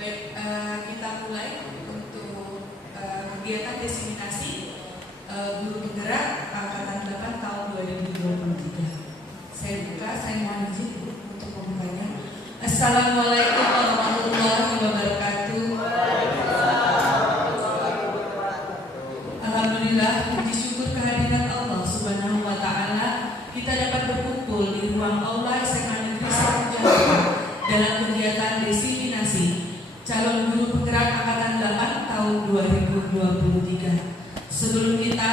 Baik, kita mulai untuk kegiatan diseminasi guru penggerak angkatan 8 tahun 2023. Saya buka, saya mohon izin untuk membukanya. Assalamualaikum warahmatullahi wabarakatuh. Alhamdulillah, puji syukur kehadiran Allah Subhanahu wa Ta'ala, kita dapat berkumpul di ruang aula SMA Negeri 1 Jakarta dalam kegiatan diseminasi calon guru penggerak angkatan 8 tahun 2023. Sebelum kita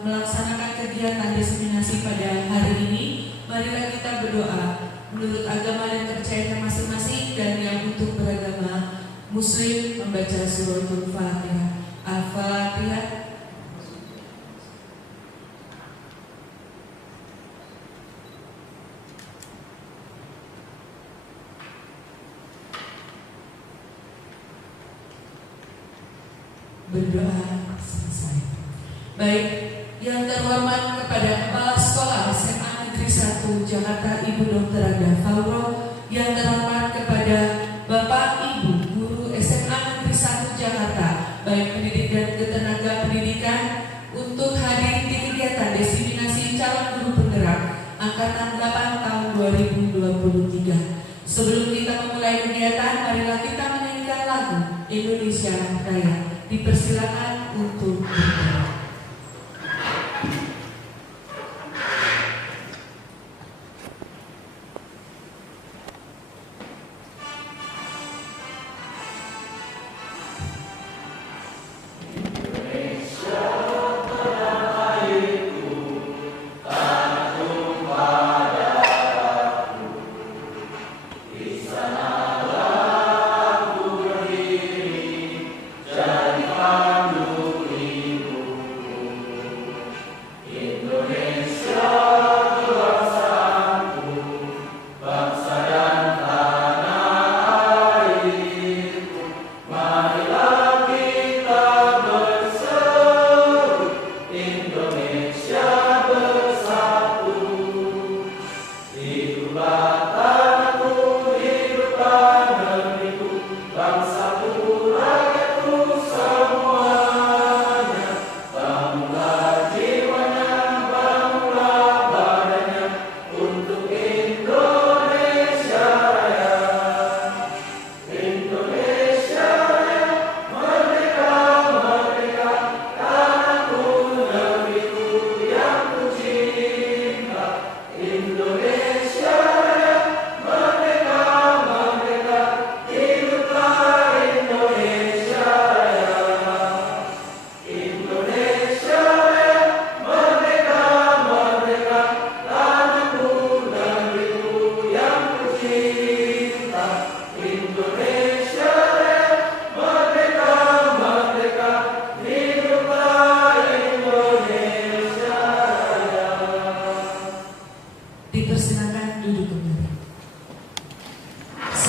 melaksanakan kegiatan diseminasi pada hari ini, marilah kita berdoa menurut agama dan kepercayaan masing-masing, dan yang untuk beragama Muslim membaca suratul Fatihah. Al-Fatihah. Berdoa selesai. Baik, yang terhormat kepada Kepala Sekolah SMA Negeri 1 Jakarta Ibu Dr. Anda Fauro, yang terhormat kepada Bapak Ibu Guru SMA Negeri 1 Jakarta, baik pendidik dan tenaga pendidikan, untuk hadir di kegiatan diseminasi calon guru penggerak angkatan 8 tahun 2023. Sebelum kita memulai kegiatan, marilah kita menyanyikan lagu Indonesia Raya. Dipersilakan untuk berdoa.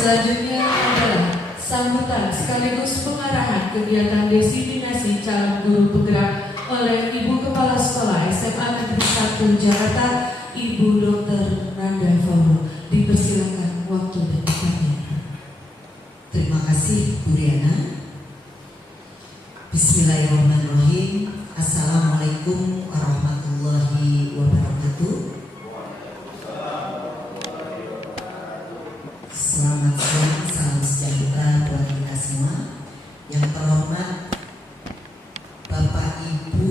Selanjutnya adalah sambutan sekaligus pengarahan kegiatan diseminasi calon guru penggerak oleh Ibu Kepala Sekolah SMA Negeri 1 Jakarta, Ibu Dr. Nanda Fauro. Dipersilakan waktu dan tempatnya. Terima kasih Bu Riana. Bismillahirrahmanirrahim. Assalamualaikum warahmatullahi wabarakatuh. Selamat siang, salam sejahtera buat kita semua. Yang terhormat Bapak Ibu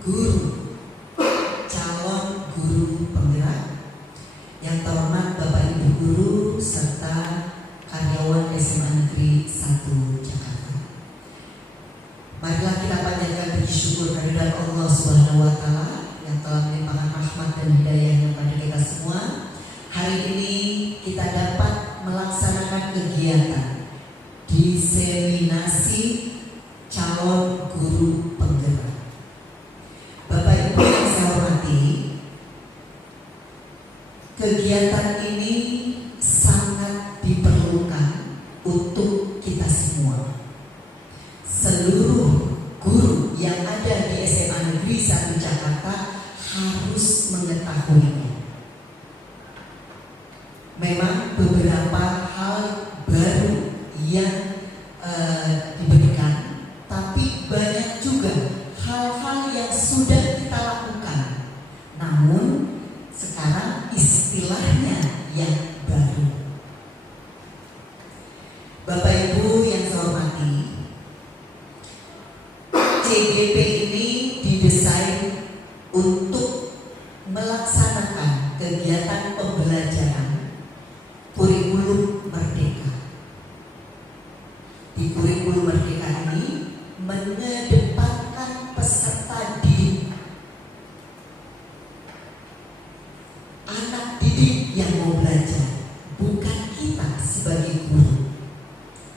Guru, calon guru penggerak, yang terhormat Bapak Ibu Guru serta karyawan SMA Negeri 1 Jakarta. Marilah kita panjatkan puji syukur kehadirat Allah Subhanahu wa Ta'ala yang telah melimpahkan rahmat dan hidayahnya pada kita semua. Hari ini kita dapat melaksanakan kegiatan diseminasi calon guru penggerak. Bapak Ibu yang saya hormati, kegiatan ini sangat diperlukan untuk kita semua. Seluruh guru yang ada di SMA Negeri 1 Jakarta harus mengetahuinya. Memang beberapa hal baru yang diberikan, tapi banyak juga hal-hal yang sudah kita lakukan, namun sekarang istilahnya yang baru. Bapak Ibu yang saya hormati, CGP ini didesain untuk melaksanakan kegiatan pembelajaran kurikulum merdeka. Di kurikulum merdeka ini mengedepankan peserta didik, anak didik yang mau belajar, bukan kita sebagai guru.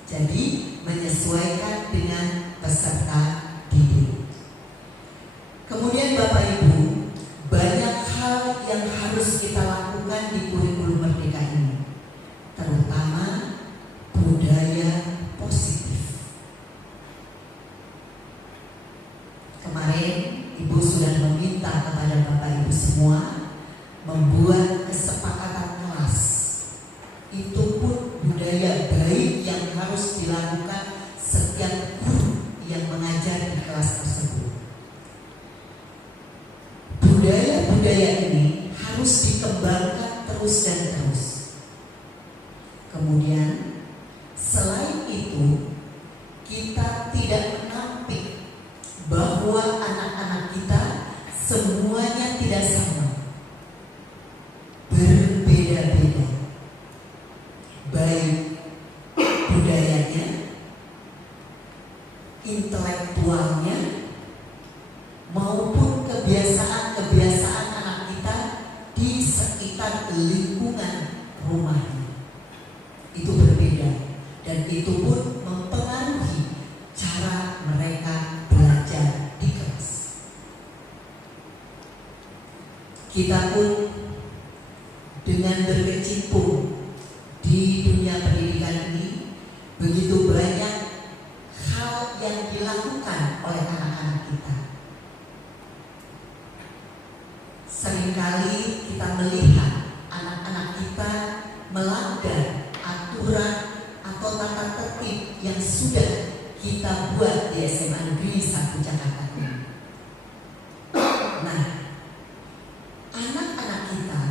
Jadi menyesuaikan dengan peserta didik. Kemudian Bapak Ibu, banyak hal yang harus kita lakukan di kurikulum merdeka ini, terutama budaya positif. Kemarin Ibu sudah meminta kepada Bapak Ibu semua membuat kesepakatan kelas. Itu pun budaya baik yang harus dilakukan setiap guru yang mengajar di kelas tersebut. Budaya-budaya ini harus dikembangkan terus dan terus. Kemudian selain itu, kita tidak menampik bahwa anak-anak kita semuanya tidak sama, berbeda-beda, baik budayanya, intelektualnya, maupun kebiasaan-kebiasaan anak kita di sekitar lingkungan rumahnya. Itu berbeda, dan itu pun mempengaruhi cara mereka belajar di kelas. Kita pun dengan berkecimpung di dunia pendidikan ini, begitu banyak hal yang dilakukan oleh anak-anak kita. Seringkali kita melihat anak-anak kita melanggar aturan atau tata tertib yang sudah kita buat di SMA Negeri 1 Jakarta ini. Nah, anak-anak kita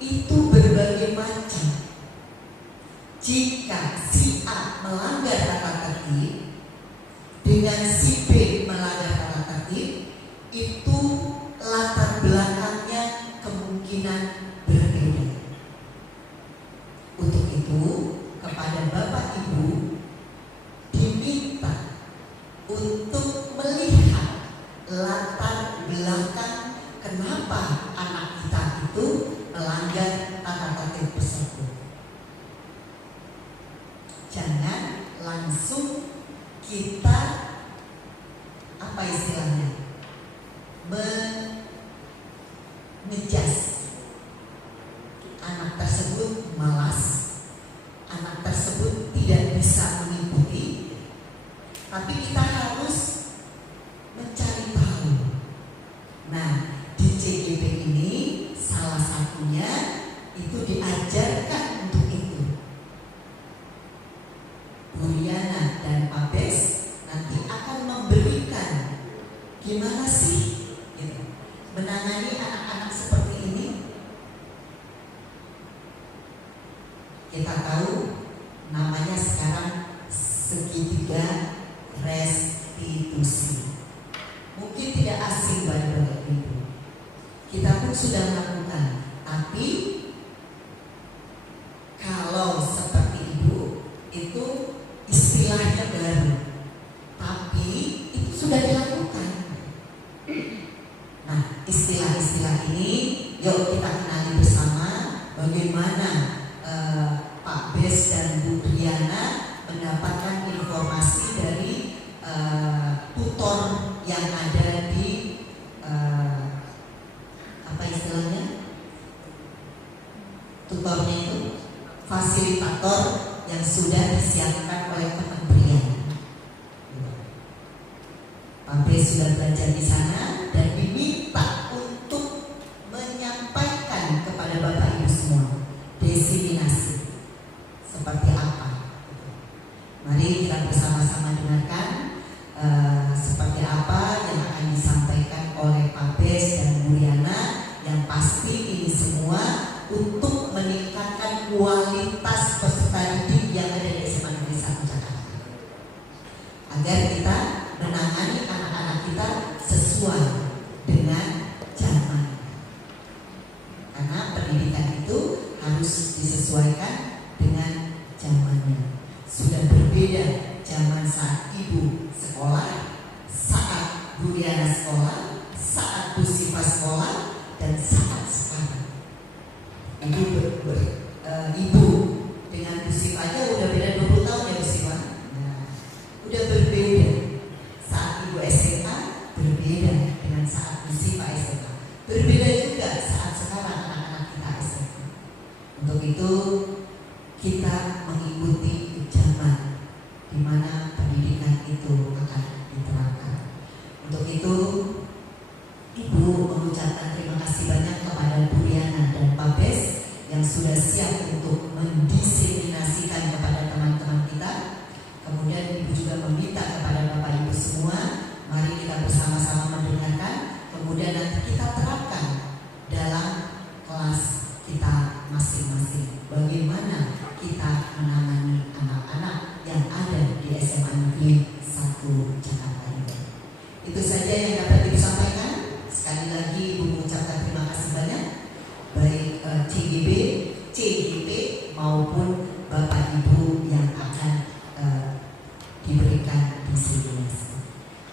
itu berbagai macam. Jika si A melanggar tata tertib dengan si B melanggar tata tertib, itu latar belakangnya kemungkinan berbeda. Untuk itu, kepada Bapak Ibu diminta untuk melihat latar belakang kenapa anak kita itu melanggar tata tertib tersebut. Jangan langsung kita apa istilahnya mengejas anak tersebut malas, anak tersebut tidak bisa mengikuti, tapi kita harus mencari tahu. Nah, di CGP ini salah satunya itu diajarkan untuk itu. Bu Riana dan Pak Bes nanti akan memberikan gimana sih gitu, menangani anak-anak seperti ini. Kita tahu namanya sekarang segitiga restitusi. Mungkin tidak asing bagi Bapak Ibu. Kita pun sudah melakukan, tapi kalau seperti Ibu itu istilahnya baru, tapi itu sudah dilakukan. Nah, istilah-istilah ini yuk kita kenali bersama bagaimana Pak Bes dan Bu Triana mendapatkan informasi dari tutor yang ada di apa istilahnya? Tutornya itu fasilitator yang sudah disiapkan oleh kementerian. Pak Bes sudah belajar di sana dan diminta untuk menyampaikan kepada Bapak Ibu semua diseminasi. seperti apa. Mari kita bersama-sama dengarkan seperti apa yang akan disampaikan oleh Pak Bes dan Bu Riana, yang pasti ini semua untuk meningkatkan kualitas peserta didik yang ada di SMA Negeri 1 Jakarta, agar kita menangani anak-anak kita sesuai dengan zaman. Karena pendidikan itu harus disesuaikan dengan zamannya. Sudah berbeda zaman saat ibu sekolah, saat Bu Riana sekolah, saat Bu Siva sekolah, dan saat sekarang. Ibu dengan Bu Siva aja udah beda 20 tahun ya Bu Siva. Nah, udah berbeda. Saat ibu SMA berbeda dengan saat Bu Siva SMA. Berbeda juga saat sekarang anak-anak kita SMA. Untuk itu kita mengikuti zaman di mana pendidikan itu akan diterapkan. Untuk itu Ibu mengucapkan terima kasih banyak kepada Bu Riana dan Pak Bes yang sudah siap untuk mendiseminasikan kepada teman-teman kita. Kemudian Ibu juga meminta kepada Bapak Ibu semua, mari kita bersama-sama mendengarkan, kemudian nanti kita terapkan dalam kelas kita masing-masing. Bagaimana kita menangani anak-anak yang ada di SMA Negeri 1 Jakarta ini. Itu saja yang dapat Ibu sampaikan. Sekali lagi Ibu mengucapkan terima kasih banyak, baik CGP maupun Bapak Ibu yang akan diberikan diseminasi.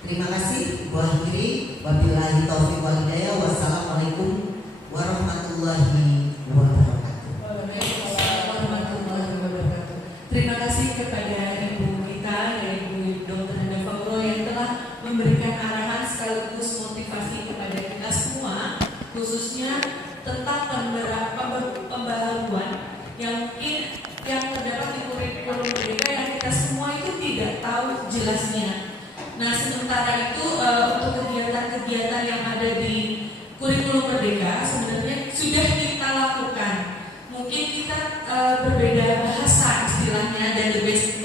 Terima kasih. Ibu akhiri, wabillahi taufiq wal hidayah. Wassalamualaikum warahmatullahi wabarakatuh. Waalaikumsalam warahmatullahi wabarakatuh. Terima kasih kepada Ibu kita, Ibu Dr. Hana Fauro, yang telah memberikan arahan sekaligus motivasi kepada kita semua, khususnya tentang pembaharuan yang mungkin yang terdapat di kurikulum mereka yang kita semua itu tidak tahu jelasnya. Nah, sementara itu untuk kegiatan-kegiatan yang ada di kurikulum Merdeka sebenarnya sudah kita lakukan. Mungkin kita berbeda bahasa istilahnya dan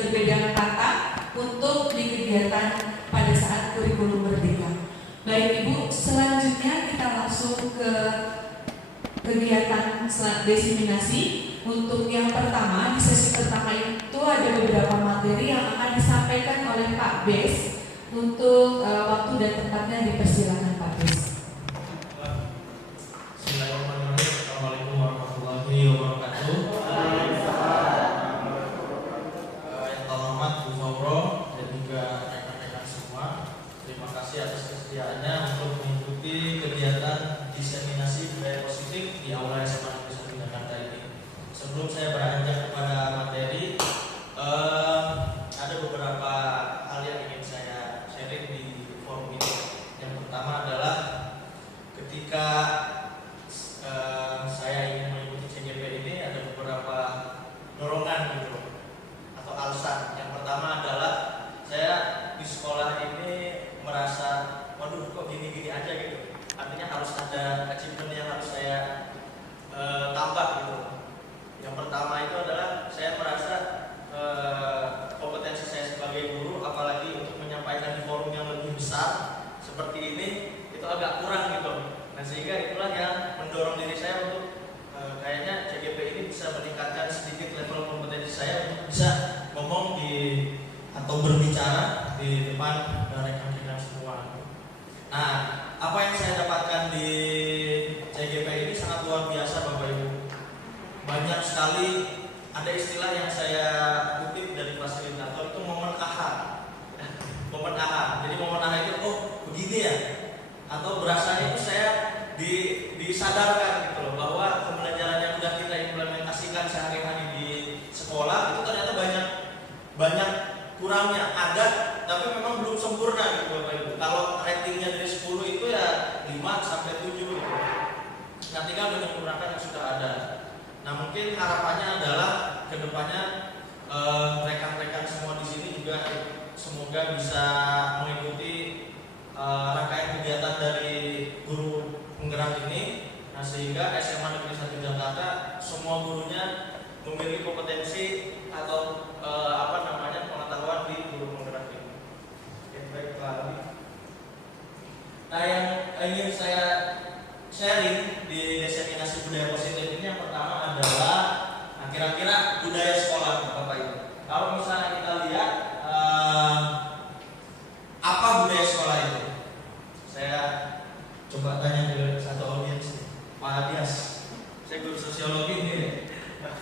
berbeda kata untuk di kegiatan pada saat kurikulum Merdeka. Baik Ibu, selanjutnya kita langsung ke kegiatan diseminasi. Untuk yang pertama, di sesi pertama itu ada beberapa materi yang akan disampaikan oleh Pak Bes. Untuk waktu dan tempatnya dipersilakan Pak Bes. Bismillahirrahmanirrahim. Assalamualaikum warahmatullahi wabarakatuh. Yang terhormat Bu Fauro dan juga rekan-rekan semua, terima kasih atas kesediaannya untuk mengikuti kegiatan diseminasi budaya positif di Aula SMA Negeri 1 Jakarta ini. Sebelum saya beranjak kepada materi, ada beberapa hal yang ingin saya sharing di forum ini. Yang pertama adalah ketika saya ingin mengikuti CGP ini, ada beberapa dorongan gitu atau alasan. Yang pertama adalah saya di sekolah ini merasa, waduh kok gini-gini aja gitu. Artinya harus ada achievement yang harus saya tambah gitu. Yang pertama itu adalah saya merasa kompetensi saya sebagai guru, apalagi untuk menyampaikan di forum yang lebih besar seperti ini, itu agak kurang gitu. Nah, sehingga itulah yang mendorong diri saya untuk kayaknya CGP ini bisa meningkatkan sedikit level kompetensi saya untuk bisa ngomong di atau berbicara di depan rekan-rekan semua. Nah, apa yang saya dapatkan di CGP ini sangat luar biasa Bapak Ibu. Banyak sekali, ada istilah yang saya kutip dari fasilitator itu momen aha. Momen aha. Jadi momen aha itu, oh begini ya. Atau berasanya itu saya disadarkan gitu loh, bahwa pembelajaran yang sudah kita implementasikan sehari-hari di sekolah itu ternyata banyak kurangnya. Ada, tapi memang belum sempurna gitu Bapak Ibu. Kalau ratingnya dari 10 itu ya 5 sampai 7 gitu. Nah, tinggal menyempurnakan yang sudah ada. Nah, mungkin harapannya adalah kedepannya rekan-rekan semua di sini juga semoga bisa mengikuti rangkaian kegiatan dari guru penggerak ini. Nah, sehingga SMA Negeri 1 Jakarta semua gurunya memiliki kompetensi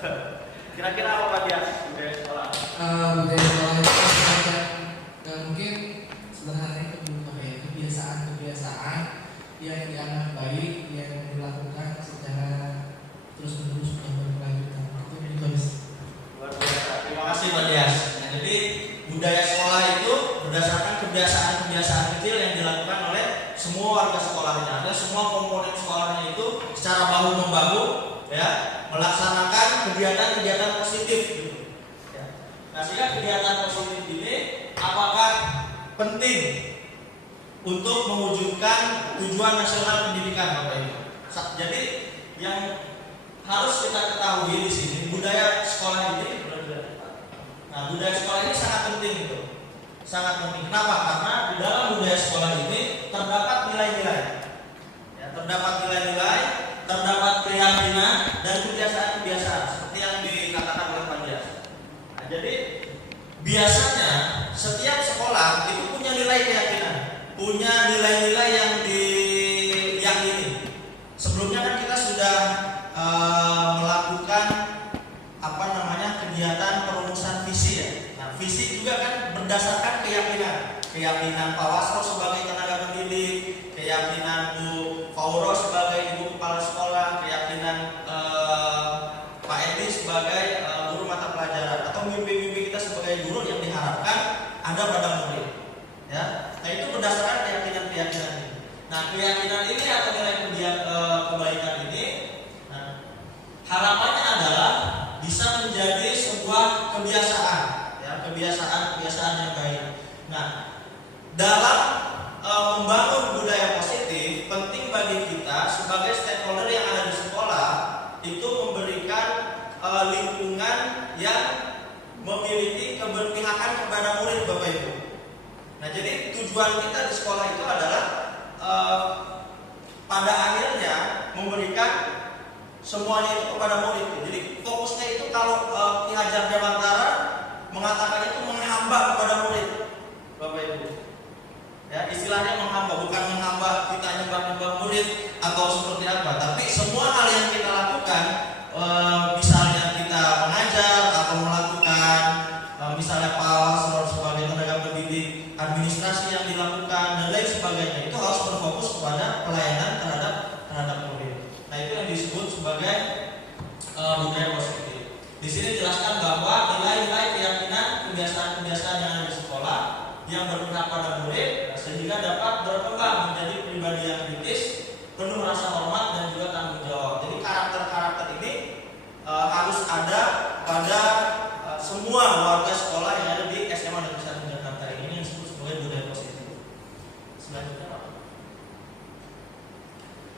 Kira-kira apa Pak Dias budaya sekolah? Budaya sekolah itu semacam mungkin sederhananya kebiasaan yang dianggap baik yang dilakukan secara terus menerus dan berkelanjutan. Itu Luar biasa. Terima kasih Pak Dias. Nah, jadi budaya sekolah itu berdasarkan kebiasaan-kebiasaan kecil yang dilakukan oleh semua warga sekolahnya. Ada semua komponen sekolahnya itu secara bahu membahu ya melaksanakan kegiatan-kegiatan positif gitu. Ya. Nah, sehingga kegiatan positif ini apakah penting untuk mewujudkan tujuan nasional pendidikan Bapak Ibu. Jadi yang harus kita ketahui di sini budaya sekolah ini. Nah, budaya sekolah ini sangat penting itu. Sangat penting. Kenapa? Karena di dalam budaya sekolah ini terdapat nilai-nilai. Ya, terdapat nilai-nilai, terdapat keyakinan dan kebiasaan-kebiasaan seperti yang dikatakan oleh Pak Dias. Nah, jadi biasanya setiap sekolah itu punya nilai keyakinan, punya nilai-nilai yang diyakini. Sebelumnya kan kita sudah melakukan kegiatan perumusan visi ya. Nah, visi juga kan berdasarkan keyakinan Pak Wasro sebagai tenaga pendidik, keyakinan Bu Fauro sebagai ibu kepala sekolah, keyakinan Pak Edi sebagai guru mata pelajaran, atau mimpi-mimpi kita sebagai guru yang diharapkan ada pada murid. Ya, nah itu berdasarkan keyakinan ini. Nah, keyakinan ini atau nilai kebaikan ini, nah, harapannya adalah bisa menjadi sebuah kebiasaan, ya, kebiasaan yang baik. Nah, dalam membangun budaya positif, penting bagi kita sebagai stakeholder yang ada di sekolah itu memberikan lingkungan yang memiliki keberpihakan kepada murid Bapak Ibu. Nah, jadi tujuan kita di sekolah itu adalah pada akhirnya memberikan semuanya itu kepada murid. Jadi fokusnya itu kalau Ki Hajar Dewantara mengatakan itu menghamba kepada murid, Bapak Ibu. Ya, istilahnya menghamba, bukan menghamba kita nyembah murid atau seperti apa, tapi semua hal yang kita lakukan, misalnya kita mengajar atau melakukan misalnya PAWAS sebagai tenaga pendidik, administrasi yang dilakukan dan lain sebagainya, itu harus berfokus kepada pelayanan terhadap murid. Nah, itu yang disebut sebagai budaya positif. Di sini jelaskan bahwa nilai-nilai keyakinan, kebiasaan-kebiasaan yang ada di sekolah yang berpihak pada murid sehingga dapat berkembang menjadi pribadi yang kritis, penuh rasa hormat dan juga tanggung jawab. Jadi karakter-karakter ini harus ada pada semua warga sekolah yang ada di SMA Negeri 1 Jakarta ini yang disebut sebagai budaya positif. Selanjutnya Pak.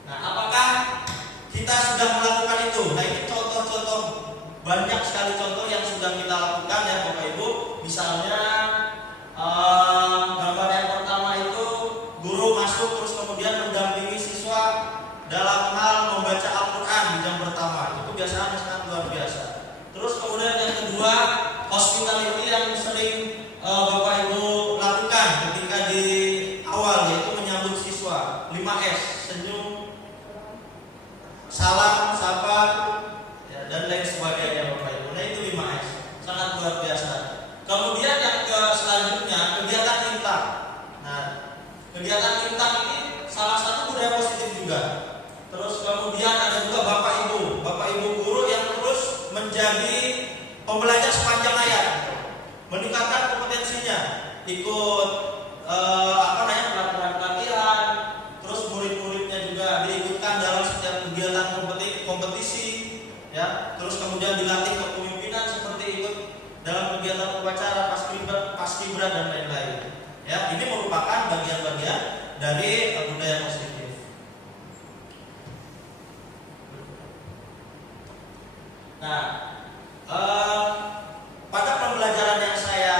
Nah, apakah kita sudah melakukan itu? Nah, ini contoh-contoh, banyak sekali contoh yang sudah kita lakukan ya Bapak Ibu. Misalnya gambar yang pertama itu guru masuk terus kemudian mendampingi siswa dalam hal membaca Al-Quran di jam pertama. Itu kebiasaan yang sangat luar biasa. Terus kemudian yang kedua, hospitality yang sering Bapak Ibu lakukan ketika di awal, yaitu menyambut siswa. 5S, senyum, salam, sapa, ya, dan lain sebagainya Bapak Ibu. Nah, itu 5S, sangat luar biasa. Kemudian yang selanjutnya kegiatan intak. Nah, kegiatan intak ini salah satu budaya positif juga. Terus kemudian ada juga Bapak Ibu guru yang terus menjadi pembelajar sepanjang hayat, meningkatkan kompetensinya, ikut pelatihan, terus murid-muridnya juga diikutkan dalam setiap kegiatan kompetisi, ya. Terus kemudian dilatih kepemimpinan seperti ikut dalam kegiatan upacara, paskibra dan lain-lain. Ya, ini merupakan bagian-bagian dari budaya positif. Nah, pada pembelajaran yang saya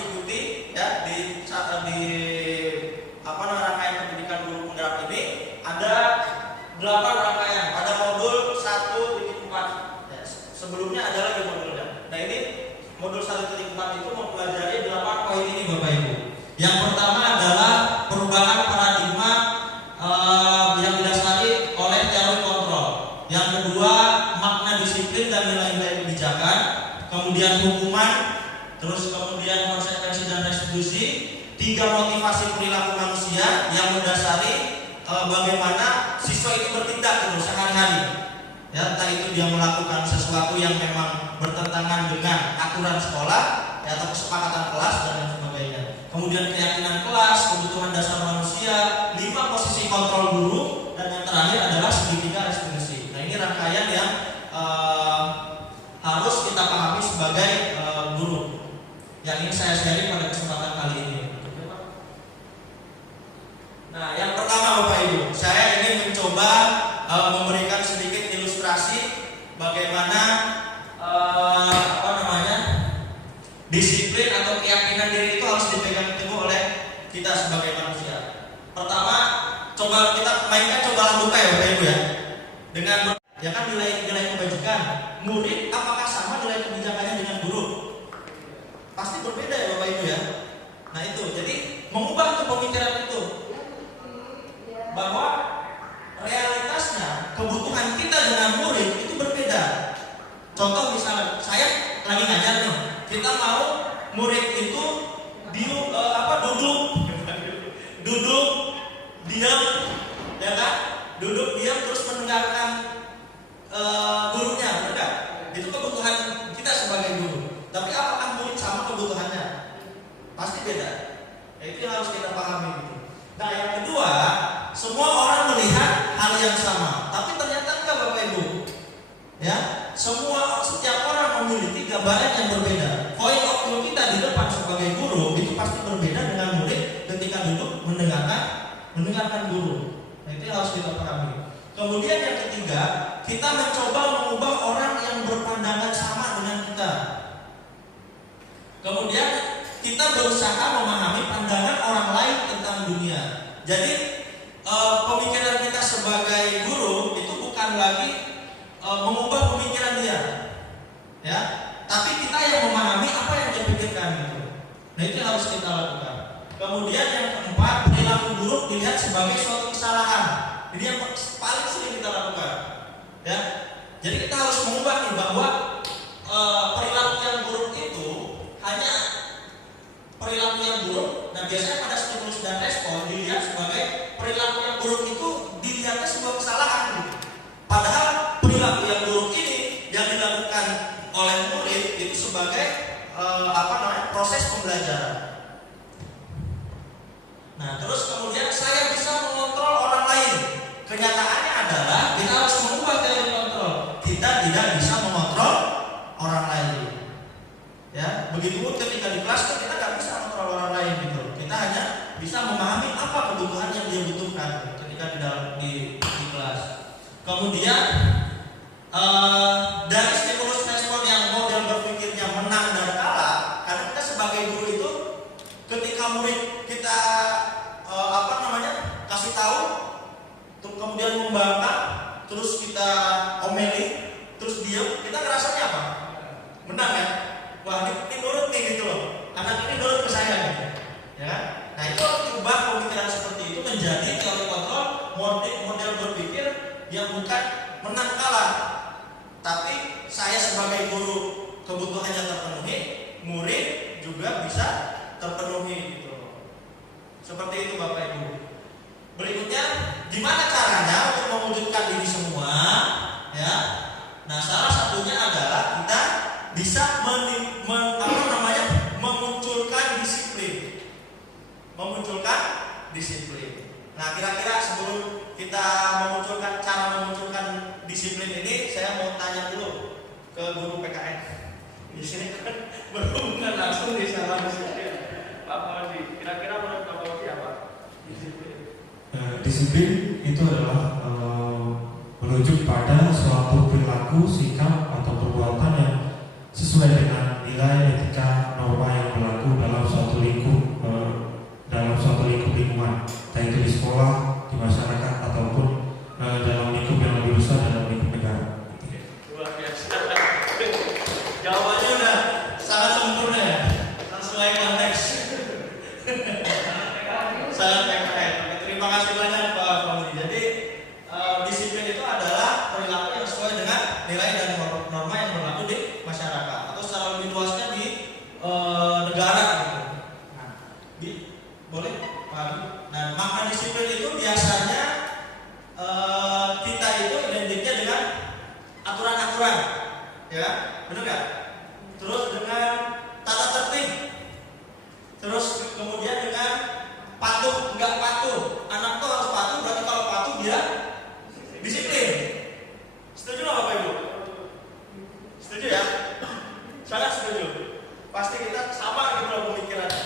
ikuti ya di rangkaian pendidikan guru penggerak ini ada 8 rangkaian pada modul 1.4. Ya, sebelumnya ada lagi modulnya. Nah, ini modul 1.4 itu mempelajari 8 poin ini Bapak Ibu. Yang pertama adalah perubahan paradigma yang didasari oleh teori kontrol. Yang kedua makna disiplin dan nilai-nilai kebijakan, kemudian hukuman, terus kemudian konsekuensi dan restitusi, 3 motivasi perilaku manusia yang mendasari bagaimana siswa itu bertindak gitu sehari-hari. Ya, entah itu dia melakukan sesuatu yang memang bertentangan dengan aturan sekolah, ya, atau kesepakatan kelas dan lain sebagainya. Kemudian keyakinan kelas, kebutuhan dasar manusia, 5 posisi kontrol guru, dan yang terakhir adalah segitiga restitusi. Nah, ini rangkaian yang harus kita pahami sebagai guru. Yang ingin saya sharing pada kesempatan kali ini. Nah, yang pertama Bapak Ibu, saya ingin mencoba memberikan sedikit ilustrasi bagaimana disiplin atau keyakinan diri itu harus dipegang teguh oleh kita sebagai manusia. Pertama, coba kita mainkan coba buka ya Bapak Ibu ya. Dengan ya kan nilai kebajikan, murid apakah sama nilai kebijakannya dengan guru? Pasti berbeda ya Bapak Ibu ya. Nah itu, jadi mengubah tuh pemikiran itu bahwa realitasnya kebutuhan kita dengan murid itu berbeda. Contoh misalnya saya lagi ngajar nih, kita mau murid itu duduk diam, ya kan? Duduk diam terus mendengarkan gurunya, benar nggak? Itu kebutuhan kita sebagai guru. Tapi apakah murid sama kebutuhannya? Pasti beda. Ya, itu yang harus kita pahami. Gitu. Nah yang kedua, semua orang melihat hal yang sama, tapi ternyata enggak Bapak Ibu. Ya, setiap orang memiliki gambaran yang berbeda. Point of view kita di depan sebagai guru itu pasti berbeda dengan murid ketika duduk mendengarkan guru. Nah, itu harus kita pahami. Kemudian yang ketiga, kita mencoba mengubah orang yang berpandangan sama dengan kita. Kemudian kita berusaha memahami pandangan orang lain tentang dunia. Jadi pemikiran kita sebagai guru itu bukan lagi mengubah pemikiran dia, ya. Tapi kita yang memahami apa yang dia pikirkan gitu. Nah itu harus kita lakukan. Kemudian yang keempat, perilaku buruk dilihat sebagai suatu kesalahan. Ini yang paling sering kita lakukan, ya. Jadi kita harus mengubah nih bahwa perilaku yang buruk itu hanya perilaku yang buruk. Nah biasanya pada stimulus dan respon dilihat sebagai perilaku yang buruk itu dilihatnya sebuah kesalahan gitu. Padahal perilaku yang buruk ini yang dilakukan oleh murid itu sebagai proses pembelajaran. Nah terus kemudian saya bisa mengontrol orang lain. Kenyataannya adalah kita harus mengubah teori kontrol. Kita tidak bisa mengontrol orang lain. Ya, begitupun ketika di kelas kita nggak bisa mengontrol orang lain gitu. Kita hanya bisa memahami apa kebutuhan yang dia butuhkan ketika di kelas. Kemudian dari stimulus respon yang model berpikirnya menang dan kalah, karena kita sebagai guru itu ketika murid kita kasih tahu, kemudian membantah, terus kita omeli, terus diam, kita ngerasanya apa? Menang ya? Wah ini nurut nih gitu loh, anak ini nurut ke saya gitu, ya. Nah itu harus diubah pemikiran seperti itu menjadi teori kontrol model berpikir yang bukan menang kalah, tapi saya sebagai guru kebutuhannya terpenuhi, murid juga bisa terpenuhi gitu. Seperti itu Bapak Ibu. Berikutnya, gimana caranya untuk mewujudkan ini semua? Ya, nah salah satunya adalah kita bisa memunculkan disiplin. Nah, kira-kira sebelum kita memunculkan disiplin ini, saya mau tanya dulu ke guru PKN. Di sini kan berhubungan langsung di sama disiplin. Pak Mawadi, kira-kira menurut Pak Mawadi apa? Disiplin itu adalah merujuk pada suatu perilaku, sikap atau perbuatan yang sesuai dengan nilai, etika, norma yang berlaku dalam suatu lingkup lingkungan, entah itu di sekolah, di masyarakat ataupun dalam lingkup yang lebih besar dalam lingkup negara. Luar biasa. Jawabannya udah sangat sempurna ya, sesuai konteks. Sangat PKN. Terima kasih banyak Pak Fauzi. Jadi disiplin itu adalah perilaku yang sesuai dengan nilai nilai-nilai dan norma yang berlaku di masyarakat atau secara lebih luasnya di negara gitu. Nah, boleh Pak? Nah, makna disiplin itu biasanya kita itu identiknya dengan aturan-aturan, ya, benar nggak? Terus dengan tata tertib, terus kemudian dengan patuh, nggak patuh. Anak tuh harus patuh, berarti kalau patuh dia disiplin. Setuju nggak Bapak Ibu? Setuju ya? Sangat setuju. Pasti kita sama gitu loh pemikirannya.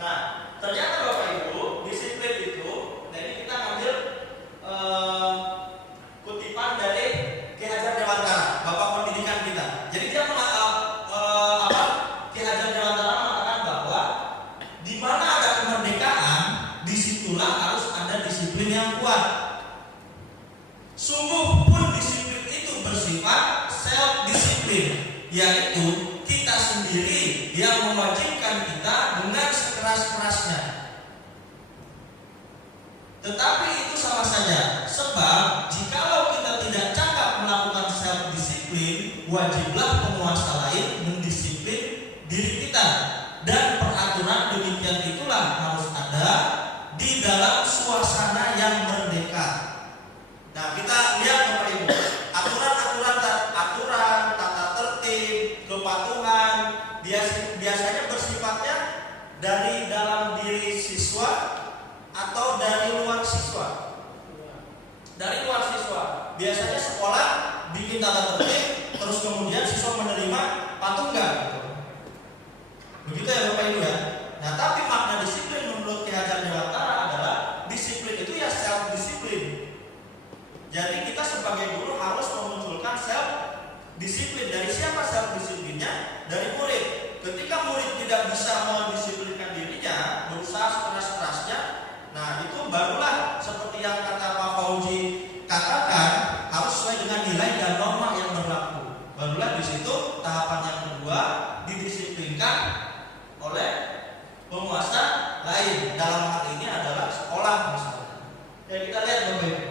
Nah, ternyata Bapak Ibu, disiplin itu, nah ini kita ngambil kutipan dari Ki Hajar Dewantara, Bapak Pendidikan kita. Jadi dia Ki Hajar Dewantara mengatakan bahwa di mana ada kemerdekaan, disitulah harus ada disiplin yang kuat. Sungguh pun disiplin itu bersifat self disiplin, yaitu kita sendiri yang mewajibkan kita dengan sekeras-kerasnya. Tetapi itu sama saja, sebab jikalau kita tidak cakap melakukan self disiplin, wajiblah penguasa lain mendisiplin diri kita. Dan peraturan demikian itulah harus ada di dalam suasana yang merdeka. Nah, kita lihat Bapak Ibu, aturan, tata tertib, kepatuhan biasanya bersifatnya dari dalam diri siswa atau dari luar siswa. Dari luar siswa, biasanya sekolah bikin tata tertib, terus kemudian siswa menerima, patuh nggak? Gitu. Begitu ya Bapak Ibu ya. Nah, tapi makna disiplin menurut Ki Hajar Dewantara adalah disiplin itu ya self disiplin. Jadi kita sebagai guru harus memunculkan self disiplin. Dari siapa self disiplinnya? Dari murid. Ketika murid tidak bisa mendisiplinkan dirinya, berusaha sekeras-kerasnya, nah itu barulah seperti yang kata Pak Fauzi katakan, harus sesuai dengan nilai dan norma yang berlaku. Barulah di situ tahapan yang kedua, didisiplinkan oleh penguasa lain. Dalam hal ini adalah sekolah misalnya. Ya, kita lihat Bapak Ibu.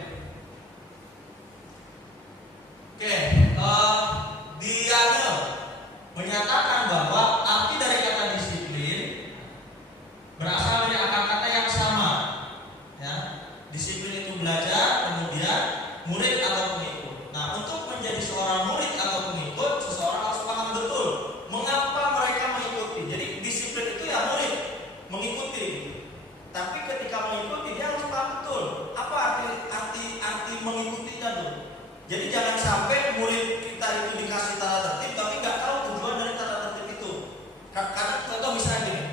Oke, Diane menyatakan bahwa arti dari kata disiplin berasal dari akar kata yang sama. Ya, disiplin itu belajar, kemudian murid atau pengikut. Nah, untuk menjadi seorang murid atau pengikut, seseorang harus paham betul mengapa mereka mengikuti. Jadi disiplin itu ya murid mengikuti. Tapi ketika mengikuti dia harus paham betul apa arti mengikutinya tuh. Jadi jangan sampai murid kita itu dikasih tata tertib tapi nggak tahu tujuan dari tata tertib itu. Karena contoh misalnya gini,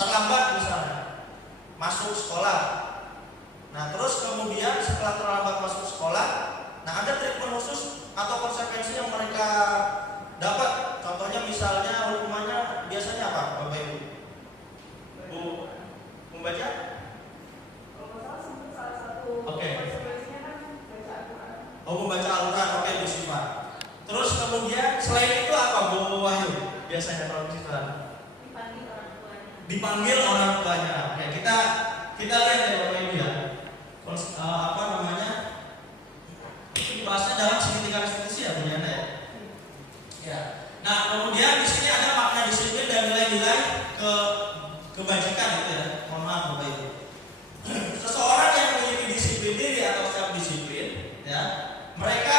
terlambat misalnya masuk sekolah. Nah terus kemudian setelah terlambat masuk sekolah, nah ada treatment khusus atau konsekuensi yang mereka dapat. Contohnya misalnya hukumannya biasanya apa, Bapak Ibu? Bu, membaca? Oke. Oh, membaca Al-Quran, oke Bu Syifa. Terus kemudian selain itu apa Bu Wahyu? Biasanya kalau Bu Syifa dipanggil orang tuanya. Oke, kita lihat ya Bapak Ibu ya. Apa namanya? Itu dibahasnya dalam segitiga restitusi ya Bu Yana ya. Ya. Nah, kemudian di sini ada makna disiplin dan nilai-nilai kebajikan itu ya. Mohon maaf Bapak Ibu. Seseorang yang memiliki disiplin diri atau self disiplin ya, mereka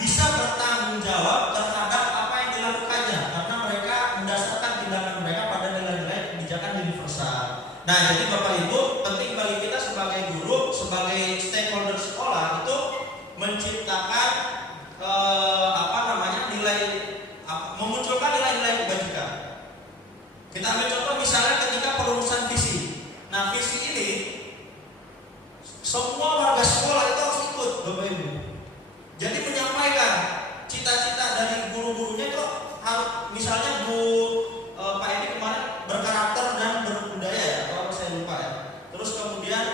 bisa bertanggung jawab terhadap apa yang dilakukannya karena mereka mendasarkan tindakan mereka pada nilai-nilai kebijakan universal. Nah, jadi Bapak Ibu, penting bagi kita sebagai guru, sebagai stakeholder sekolah itu menciptakan memunculkan nilai-nilai kebajikan. Kita ambil contoh misalnya ketika perumusan visi. Nah, visi ini semua warga sekolah itu harus ikut, Bapak Ibu. Jadi menyampaikan cita-cita dari guru-gurunya itu harus, misalnya Pak Edi kemarin berkarakter dan berbudaya ya, kalau saya lupa ya. Terus kemudian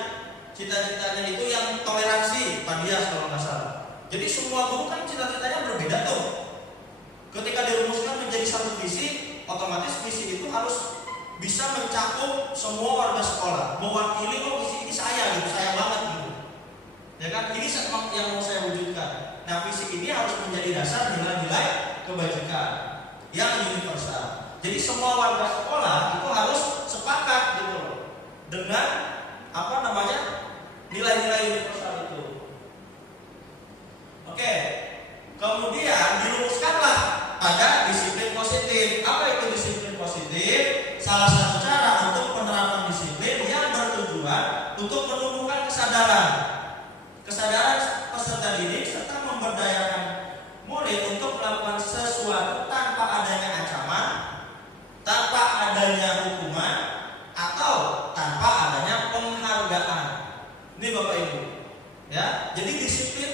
cita-citanya itu yang toleransi, Pak Dias kalau nggak salah. Jadi semua guru kan cita-citanya berbeda tuh. Ketika dirumuskan menjadi satu visi, otomatis visi itu harus bisa mencakup semua warga sekolah, mewakili visi ini saya gitu, saya banget gitu. Ya kan? Ini yang mau saya wujudkan. Nah, visi ini harus menjadi dasar nilai-nilai kebajikan yang universal. Jadi semua warga sekolah itu harus sepakat gitu loh dengan nilai-nilai universal itu. Oke. Kemudian dirumuskanlah pada disiplin positif. Apa itu disiplin positif? Salah satu cara untuk penerapan disiplin yang bertujuan untuk menumbuhkan kesadaran peserta didik serta memberdayakan murid untuk melakukan sesuatu tanpa adanya ancaman, tanpa adanya hukuman, atau tanpa adanya penghargaan. Ini Bapak Ibu, ya. Jadi disiplin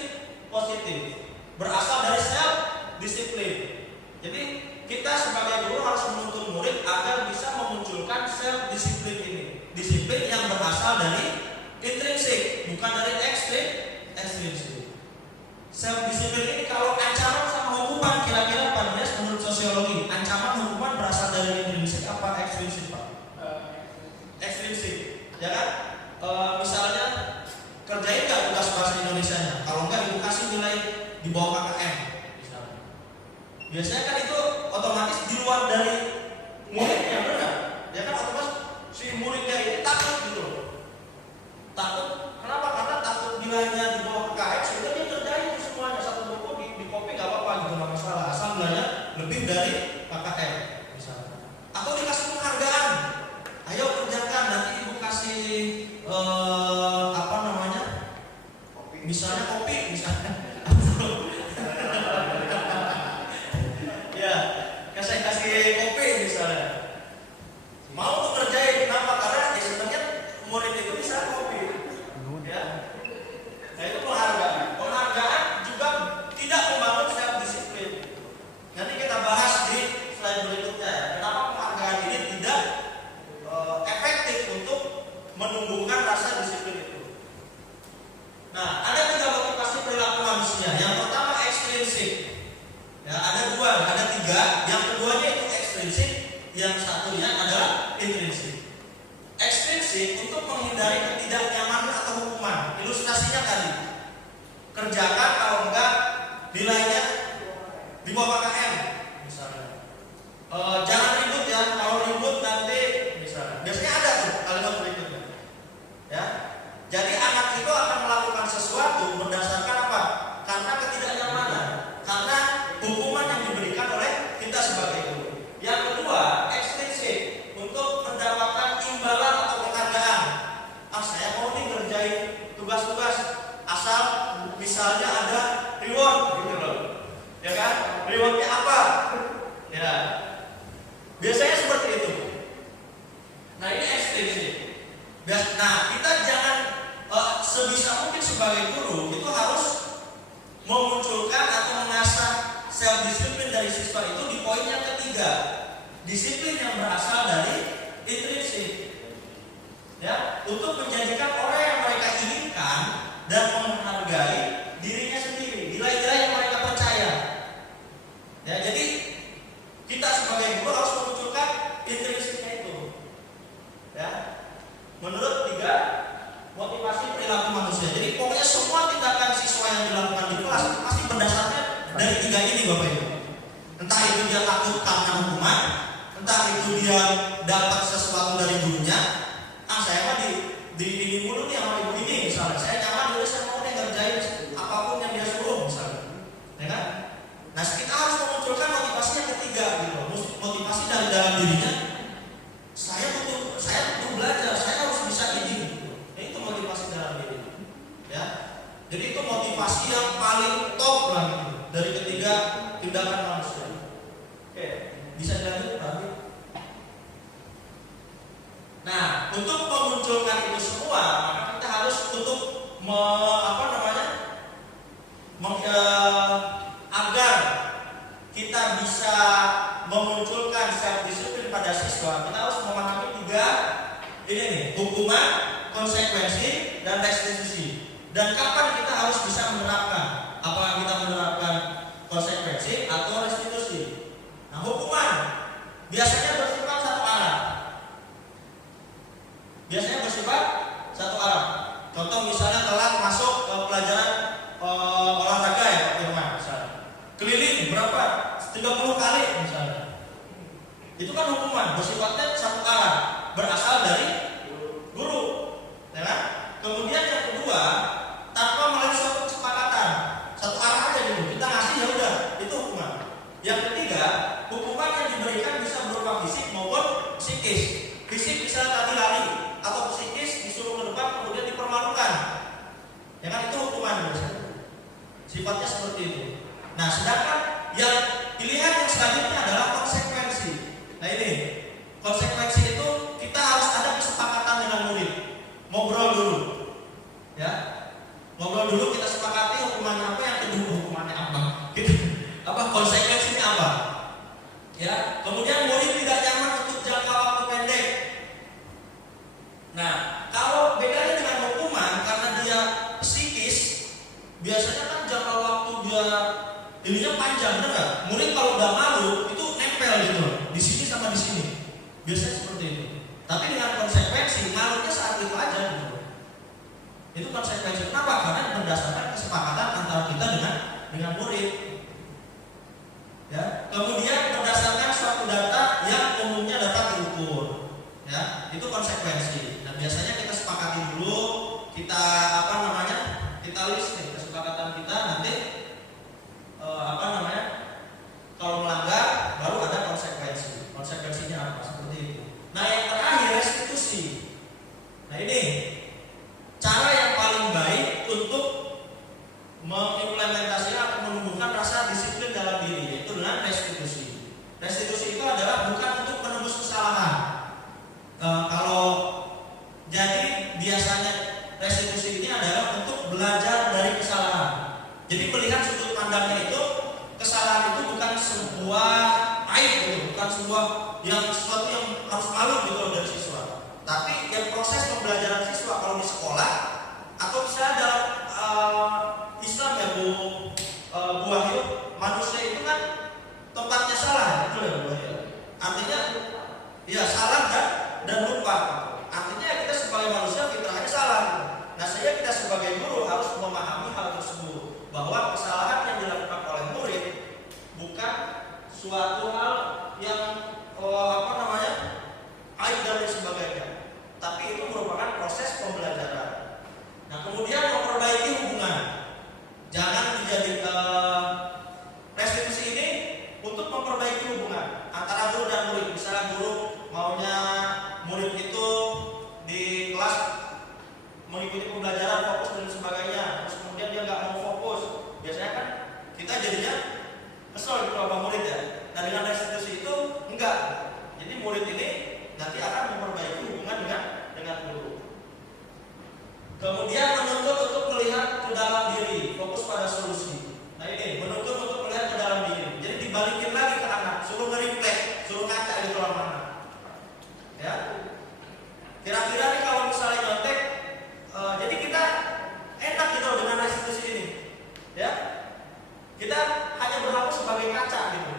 positif berasal dari self disiplin. Jadi kita sebagai guru harus menuntun murid agar bisa memunculkan self disiplin ini. Disiplin yang berasal dari intrinsik, bukan dari ekstrinsik. Self disiplin ini kalau ancaman sama hukuman kira-kira Pak Dias menurut sosiologi, ancaman hukuman berasal dari intrinsik apa ekstrinsik Pak? Ekstrinsik, ya kan? Misalnya kerjain nggak tugas bahasa Indonesianya? Kalau nggak ibu kasih nilai di bawah KKM misalnya. Biasanya kan itu otomatis di luar dari muridnya, benar? Ya kan otomatis si muridnya ini takut gitu loh. Takut, kenapa? Karena takut nilainya di bawah KKM sehingga dia kerjain itu semuanya satu buku di copy nggak apa-apa gitu, nggak masalah asal nilainya lebih dari KKM misalnya. Atau dikasih penghargaan, ayo kerjakan nanti ibu kasih misalnya kopi misalnya. Ya, saya kasih kopi misalnya. Mau tuh kerjain, kenapa? Karena sebenarnya murid itu bisa kopi. Ya. Nah itu penghargaan. Penghargaan juga tidak membangun self disiplin. Nanti kita bahas di slide berikutnya. Kenapa penghargaan ini tidak efektif untuk menumbuhkan rasa disiplin itu. Nah, ada 3 motivasi perilaku manusia. Yang pertama ekstrinsik. Ya, ada 3. Yang keduanya itu ekstrinsik, yang satunya adalah intrinsik. Ekstrinsik untuk menghindari ketidaknyamanan atau hukuman. Ilustrasinya tadi. Kerjakan kalau enggak nilainya di bawah KKM misalnya. Jangan ribut ya, kalau ribut nanti misalnya. Biasanya ada tuh kalimat berikutnya. Ya. Jadi anak itu akan melakukan sesuatu berdasarkan apa? Karena ketidaknyamanan, karena hukuman yang diberikan oleh kita sebagai guru. Yang kedua, ekstrinsik untuk mendapatkan imbalan atau penghargaan. Saya mau nih ngerjain tugas-tugas asal misalnya ada reward gitu loh. Ya kan? Rewardnya apa? Ya. Biasanya seperti itu. Nah, ini ekstrinsik. Nah, kita jangan sebisa mungkin sebagai guru itu harus memunculkan atau mengasah self disiplin dari siswa itu di poin yang ketiga. Disiplin yang berasal dari intrinsik. Ya, untuk menjadikan orang yang mereka inginkan dan menghargai dirinya sendiri, nilai-nilai yang mereka percaya. Ya, jadi kita sebagai guru harus memunculkan intrinsiknya itu. Ya. Menurut 3 motivasi perilaku manusia. Jadi pokoknya semua tindakan siswa yang dilakukan di kelas itu pasti berdasarkan dari 3 ini Bapak Ibu. Entah itu dia takut karena hukuman, entah itu dia dapat sesuatu dari gurunya. Saya mah di mulu nih sama ibu ini misalnya. Saya nyaman dulu, saya mau dia ngerjain apapun yang dia suruh misalnya. Ya kan? Nah, kita harus memunculkan motivasi yang ketiga gitu. Motivasi dari dalam dirinya. Saya butuh belajar, saya harus bisa ini gitu. Itu motivasi dalam diri. Ya. Jadi itu motivasi yang paling top lah gitu dari ketiga tindakan manusia. Oke, bisa dilanjut Pak? Nah, untuk memunculkan itu semua, maka kita harus agar kita bisa memunculkan self disiplin pada siswa, kita harus memahami 3 ini nih, hukuman, konsekuensi, dan restitusi. Dan kapan kita harus bisa menerapkan? Apakah kita menerapkan konsekuensi atau restitusi? Nah, hukuman biasanya bersifat satu arah. Contoh misalnya telat masuk ke pelajaran 30 kali misalnya. Itu kan hukuman bersifatnya satu arah, berasal dari guru, ya kan? Kemudian yang kedua, tanpa melalui suatu kesepakatan, satu arah aja dulu, kita ngasih ya udah, itu hukuman. Yang ketiga, hukuman yang diberikan bisa berupa fisik maupun psikis. Fisik bisa tadi lari, atau psikis disuruh ke depan kemudian dipermalukan, ya kan? Itu hukuman biasanya. Sifatnya seperti itu. Nah, sedangkan yang pilihan yang selanjutnya adalah konsekuensi. Nah ini, konsekuensi itu kita harus ada kesepakatan dengan murid. Ngobrol dulu, ya. Ngobrol dulu, kita sepakati hukumannya apa, yang kedua hukumannya apa. Gitu. Apa konsekuensinya apa? Ya. Kemudian murid tidak nyaman untuk jangka waktu pendek. Nah, kalau bedanya dengan hukuman karena dia psikis, biasanya kan jangka waktu dia ininya panjang, benar nggak? Murid kalau udah malu itu nempel gitu, di sini sama di sini. Biasanya seperti itu. Tapi dengan konsekuensi, malunya saat itu aja gitu. Itu konsekuensi. Kenapa? Karena berdasarkan kesepakatan antara kita dengan murid. Ya. Kemudian berdasarkan suatu data yang umumnya dapat diukur. Ya, itu konsekuensi. Nah, biasanya kita sepakati dulu, kita kita list nih kesepakatan kita, nanti kalau melanggar baru ada konsekuensi. Konsekuensinya apa? Seperti itu. Nah, yang terakhir restitusi. Nah, ini cara yang paling baik untuk mengimplementasikan atau menumbuhkan rasa disiplin dalam diri, yaitu dengan restitusi. Restitusi itu adalah bukan untuk menembus kesalahan. Jadi biasanya restitusi ini adalah untuk belajar dari kesalahan. Jadi melihat sudut pandangnya itu, kesalahan itu bukan sebuah aib gitu, bukan sesuatu yang harus malu gitu dari siswa. Tapi yang proses pembelajaran siswa kalau di sekolah atau misalnya dalam Islam ya Bu Wahyu, manusia itu kan tempatnya salah, betul ya Bu Wahyu? Artinya ya salah dan lupa. Artinya kita sebagai manusia fitrahnya salah. Nah, kita sebagai guru harus memahami hal tersebut, bahwa kesalahan yang dilakukan oleh murid bukan suatu hal yang aib dan lain sebagainya, tapi itu merupakan proses pembelajaran. Nah, kemudian memperbaiki hubungan. Jangan dijadikan restitusi ini untuk memperbaiki hubungan antara guru dan murid. Misalnya guru maunya murid itu di kelas mengikuti pembelajaran fokus dan sebagainya, terus kemudian dia nggak mau fokus, biasanya kan kita jadinya kesel gitu sama murid ya. Nah, dengan restitusi itu enggak. Jadi murid ini nanti akan memperbaiki hubungan dengan guru. Kemudian menuntut untuk melihat ke dalam diri, fokus pada solusi. Nah, ini menuntut untuk melihat ke dalam diri. Jadi dibalikin lagi ke anak, suruh nge-reflect, suruh ngaca di kolam anak. Ya. Kira-kira nih kalau misalnya nyontek, jadi kita enak gitu dengan restitusi ini. Ya. Kita hanya berlaku sebagai kaca gitu.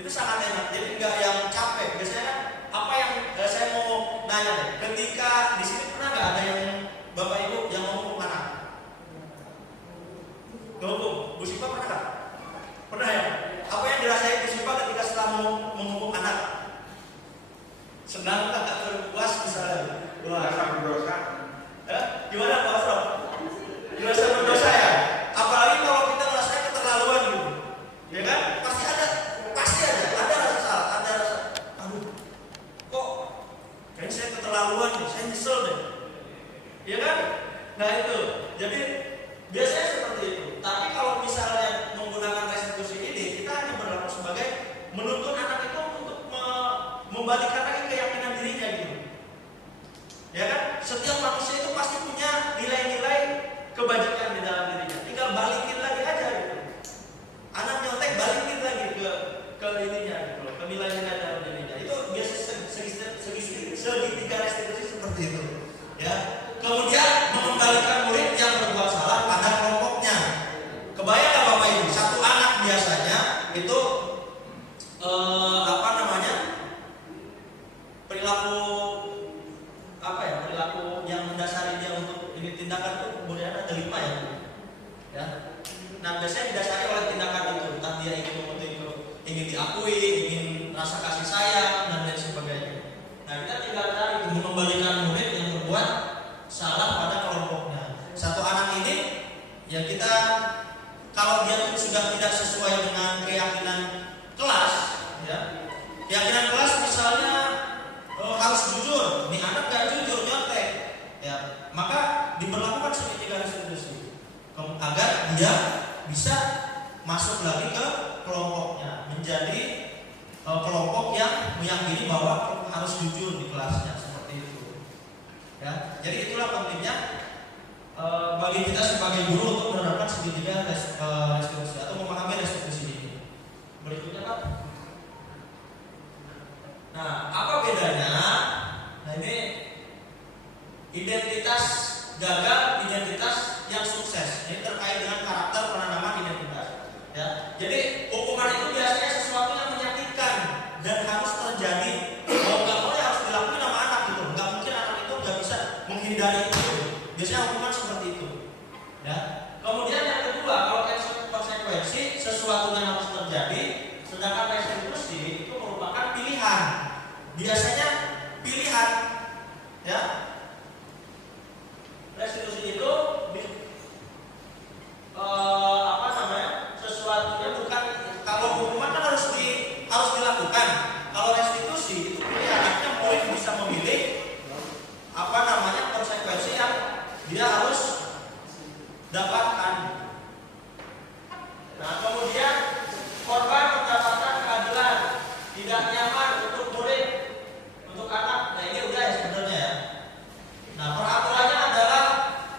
Itu sangat enak. Jadi enggak yang capek. Biasanya kan apa yang saya mau nanya deh. Ketika di sini pernah nggak ada yang Bapak Ibu yang mau menghukum anak? Menghukum? Bu Sipa pernah nggak? Pernah ya? Apa yang dirasain Bu Sipa ketika setelah mau menghukum anak? Senang nggak? Puas misalnya? Merasa berdosa. Gimana Pak Afro? Merasa berdosa ya? Apalagi kalau kita ngerasanya keterlaluan gitu, ya kan? Pasti ada rasa salah, ada rasa, aduh, kok kayaknya saya keterlaluan nih, saya nyesel deh, ya kan? Nah itu, jadi biasanya seperti itu. Tapi kalau misalnya menggunakan restitusi ini, kita hanya berlaku sebagai menuntun anak itu untuk membalikkan lagi keyakinan dirinya gitu. Ya kan? Setiap manusia itu pasti punya nilai-nilai kebajikan di dalam dirinya. Tinggal balikin lagi aja gitu. Anak nyontek balikin lagi ke ininya gitu, ke nilai-nilai dalam dirinya. Itu biasanya segitiga restitusi seperti itu. Ya. Kemudian mengembalikan murid yang berbuat salah pada kelompoknya. Kebayang nggak Bapak Ibu? Satu anak biasanya itu perilaku yang mendasari dia untuk ini tindakan itu kemudian ada 5 ya. Nah biasanya didasari oleh tindakan itu, entah dia ingin memenuhi menjadi kelompok yang meyakini bahwa harus jujur di kelasnya seperti itu. Ya, jadi itulah pentingnya bagi kita sebagai guru untuk menerapkan segitiga restitusi atau memahami restitusi ini. Berikutnya Pak. Nah, apa bedanya? Nah ini identitas gagal, identitas yang sukses. Ini terkait dengan karakter penanaman identitas. Ya, jadi hukuman itu biasanya sesuatu yang menyakitkan dan harus terjadi. Mau nggak mau harus dilakukan sama anak gitu. Nggak mungkin anak itu nggak bisa menghindari itu. Biasanya hukuman seperti itu. Ya. Kemudian yang kedua, kalau konsekuensi sesuatu yang harus terjadi, sedangkan restitusi itu merupakan pilihan. Biasanya pilihan, ya. Restitusi itu sesuatunya bukan, kalau hukuman kan harus dilakukan. Kalau restitusi itu pilihannya murid bisa memilih konsekuensi yang dia harus dapatkan. Nah, kemudian korban mendapatkan keadilan, tidak nyaman untuk murid, untuk anak. Nah, ini udah ya sebenarnya ya. Nah, peraturannya adalah,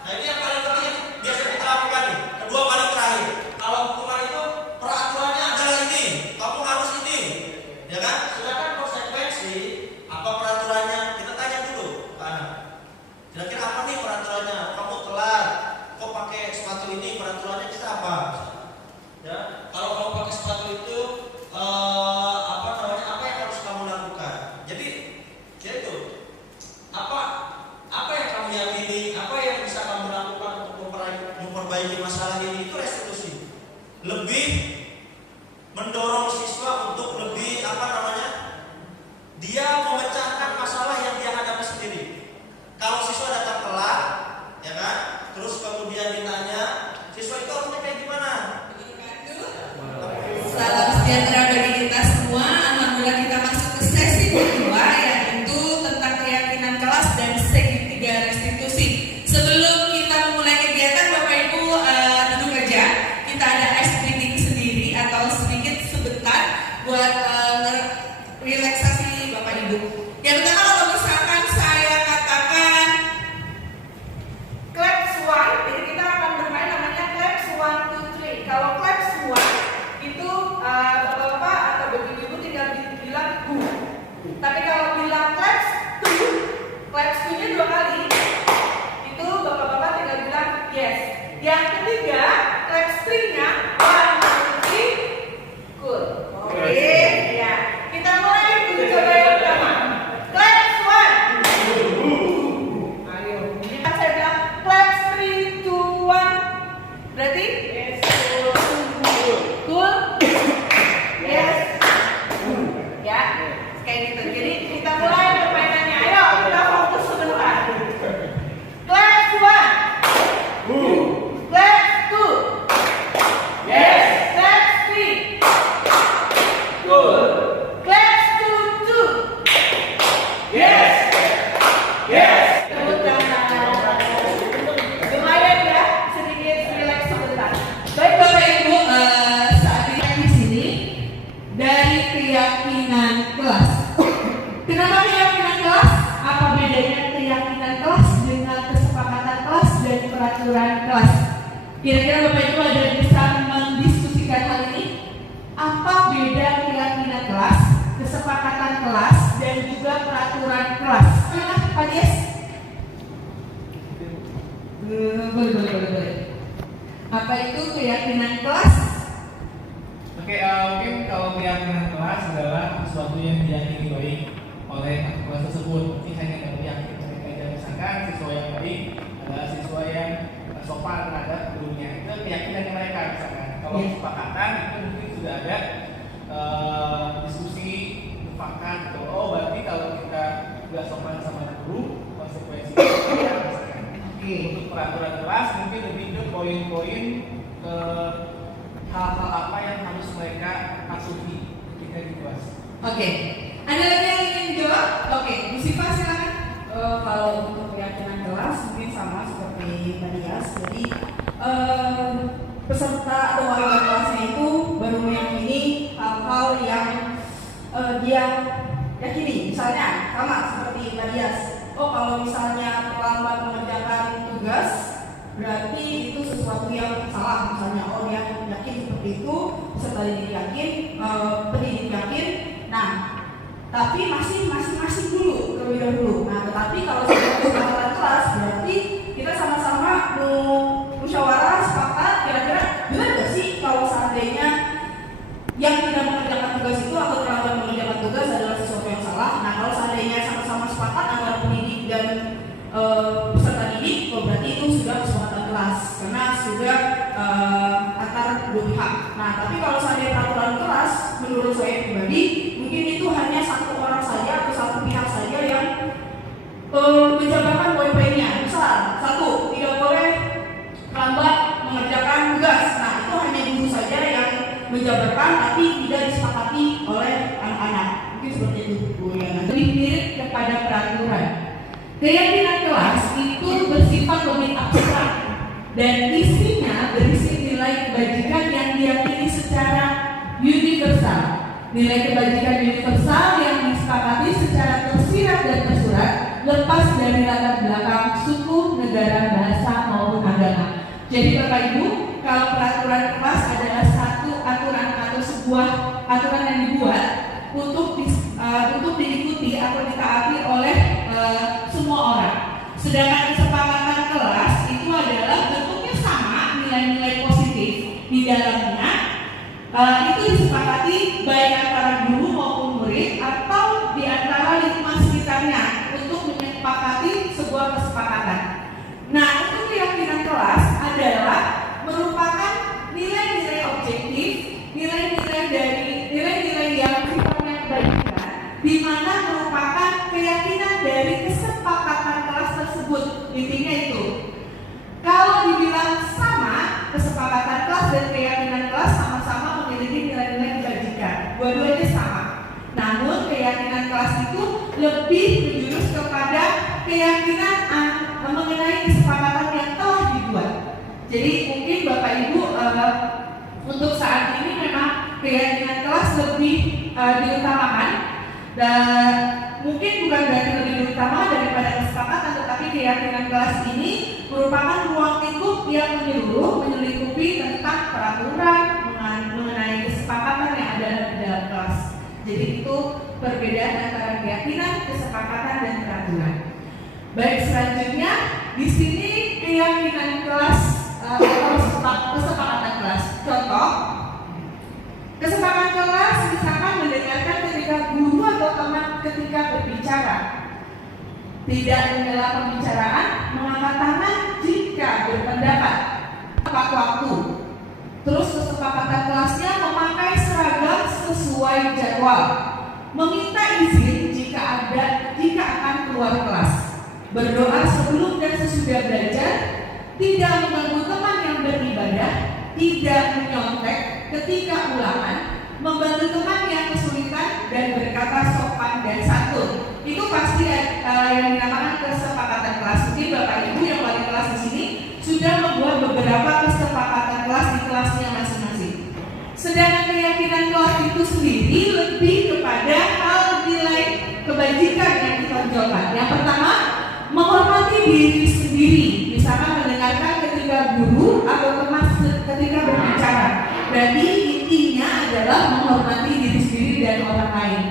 nah ini yang paling terakhir biasa kita lakukan nih. Kedua paling terakhir. Kalau hukuman itu peraturannya adalah ini, kamu harus ini, ya kan? Sedangkan konsekuensi apa peraturannya? Kita tanya dulu ke anak. Kira-kira apa nih peraturannya? Kamu telat, kok pakai sepatu ini, peraturannya kita apa? Ya, kalau kamu pakai sepatu itu apa yang harus kamu lakukan? Jadi, itu apa yang kamu yakini, apa yang bisa kamu lakukan untuk memperbaiki masalah ini, itu restitusi. Lebih mendorong siswa untuk lebih dia memecahkan masalah yang dia hadapi sendiri. Kalau siswa datang telat, ya kan, terus kemudian ditanya, siswa itu harusnya kayak gimana? Salam sejahtera bagi kita semua. Alhamdulillah kita masuk ke sesi kedua, yaitu tentang keyakinan kelas dan segitiga restitusi. Sebelum kita memulai kegiatan, Bapak Ibu duduk aja. Kita ada ice breathing sendiri atau sedikit sebentar buat relaksasi Bapak Ibu. Yang pertama, kalau misalkan saya katakan claps one, jadi kita akan bermain namanya claps 1, 2, 3. Kalau claps one itu bapak-bapak atau ibu-ibu tinggal bilang bu. Tapi kalau bilang claps 2-nya 2 kali, itu bapak-bapak tinggal bilang yes. Yang ketiga, claps 3-nya 1, 2, 3, good. Oke, ya. Kita mulai dulu, coba yang pertama. Claps 1. Ayo. Saya bilang claps 3, 2, 1. Berarti yes. Cool. Yes. Ya, kayak gitu. Jadi kita mulai permainannya. Ayo, kita fokus sebentar. Claps 1. Claps 2. Yes. Claps 3. Good. Claps 2. Yes. Yes. Tepuk tangan. Lumayan ya, sedikit relax sebentar. Baik Bapak Ibu, saat ini di sini dari keyakinan kelas. Kenapa keyakinan kelas? Apa bedanya keyakinan kelas dengan kesepakatan kelas dan peraturan kelas? Kira-kira Bapak Ibu ada bisa mendiskusikan hal ini? Apa beda keyakinan kelas, kesepakatan kelas, dan juga peraturan kelas? Mana Pak Yes? Boleh. Apa itu keyakinan kelas? Oke, mungkin kalau keyakinan kelas adalah sesuatu yang diyakini baik oleh kelas tersebut. Mungkin hanya meyakini mereka, misalkan siswa yang baik adalah siswa yang sopan terhadap gurunya. Itu keyakinan mereka misalkan. Kalau kesepakatan itu mungkin sudah ada diskusi mufakat gitu. Oh, berarti kalau kita nggak sopan sama guru, konsekuensinya misalkan. Untuk peraturan kelas mungkin lebih ke poin-poin ke hal-hal apa yang harus mereka patuhi ketika di kelas. Oke. Ada lagi yang ingin jawab? Oke, Bu Siva silakan. Kalau untuk keyakinan kelas mungkin sama seperti Mbak Dias. Jadi peserta atau warga kelasnya itu baru meyakini hal hal yang dia yakini. Misalnya sama seperti Mbak Dias, oh kalau misalnya terlambat mengerjakan tugas berarti itu sesuatu yang salah. Misalnya oh dia yakin seperti itu, peserta didik yakin, pendidik yakin. Nah, tapi masih dulu terlebih dahulu. Nah, tetapi kalau sudah kesepakatan kelas berarti kita sama-sama musyawarah sepakat kira-kira benar nggak sih kalau seandainya yang tidak mengerjakan tugas itu atau terlambat mengerjakan tugas adalah sesuatu yang salah. Nah, kalau seandainya sama-sama sepakat antara pendidik dan peserta didik, oh berarti itu sudah kesepakatan kelas karena sudah antar dua pihak. Nah, tapi kalau seandainya peraturan kelas, menurut saya pribadi mungkin itu hanya satu orang saja atau satu pihak saja yang menjabarkan poin-poinnya. Misal, satu, tidak boleh lambat mengerjakan tugas. Nah, itu hanya guru saja yang menjabarkan, tapi tidak disepakati oleh anak-anak. Mungkin seperti itu, Bu Yana. Lebih mirip kepada peraturan. Keyakinan kelas itu bersifat lebih abstrak dan isinya berisi nilai kebajikan yang diyakini secara universal. Nilai kebajikan universal yang disepakati secara tersirat dan tersurat, lepas dari latar belakang suku, negara, bahasa maupun agama. Jadi Bapak Ibu, kalau peraturan kelas adalah satu aturan atau sebuah aturan yang dibuat untuk diikuti atau ditaati oleh semua orang. Sedangkan kesepakatan kelas itu adalah bentuknya sama, nilai-nilai positif di dalamnya itu disepakati baik antara guru maupun murid atau di antara lingkungan sekitarnya untuk menyepakati sebuah kesepakatan. Nah, untuk keyakinan kelas adalah merupakan nilai-nilai objektif, nilai-nilai yang sifatnya kebajikan, di mana merupakan keyakinan dari kesepakatan kelas tersebut. Intinya itu. Kalau dibilang sama, kesepakatan kelas dan keyakinan kelas sama-sama memiliki nilai-nilai kebajikan. Dua-duanya sama. Namun keyakinan kelas itu lebih menjurus kepada keyakinan mengenai kesepakatan yang telah dibuat. Jadi mungkin Bapak Ibu untuk saat ini memang keyakinan kelas lebih diutamakan, dan mungkin bukan berarti lebih diutamakan daripada kesepakatan, tetapi keyakinan kelas ini merupakan ruang lingkup yang menyeluruh, menyelingkupi tentang peraturan mengenai kesepakatan yang ada di dalam kelas. Jadi itu perbedaan antara keyakinan, kesepakatan, dan peraturan. Baik, selanjutnya di sini keyakinan kelas atau kesepakatan kelas. Contoh, kesepakatan kelas misalkan mendengarkan ketika guru atau teman ketika berbicara, tidak menyela pembicaraan, mengangkat tangan jika berpendapat, tepat waktu. Terus kesepakatan kelasnya memakai seragam sesuai jadwal, meminta izin jika akan keluar kelas, berdoa sebelum dan sesudah belajar, tidak mengganggu teman yang beribadah, tidak menyontek ketika ulangan, membantu teman yang kesulitan, dan berkata sopan dan santun. Itu pasti yang dinamakan kesepakatan kelas. Mungkin Bapak Ibu yang wali kelas di sini sudah membuat beberapa kesepakatan kelas di kelasnya masing-masing. Sedangkan keyakinan kelas itu sendiri lebih kepada hal nilai kebajikan yang ditonjolkan. Yang pertama, menghormati diri sendiri. Misalkan mendengarkan ketika guru atau teman ketika berbicara. Berarti intinya adalah menghormati diri sendiri dan orang lain.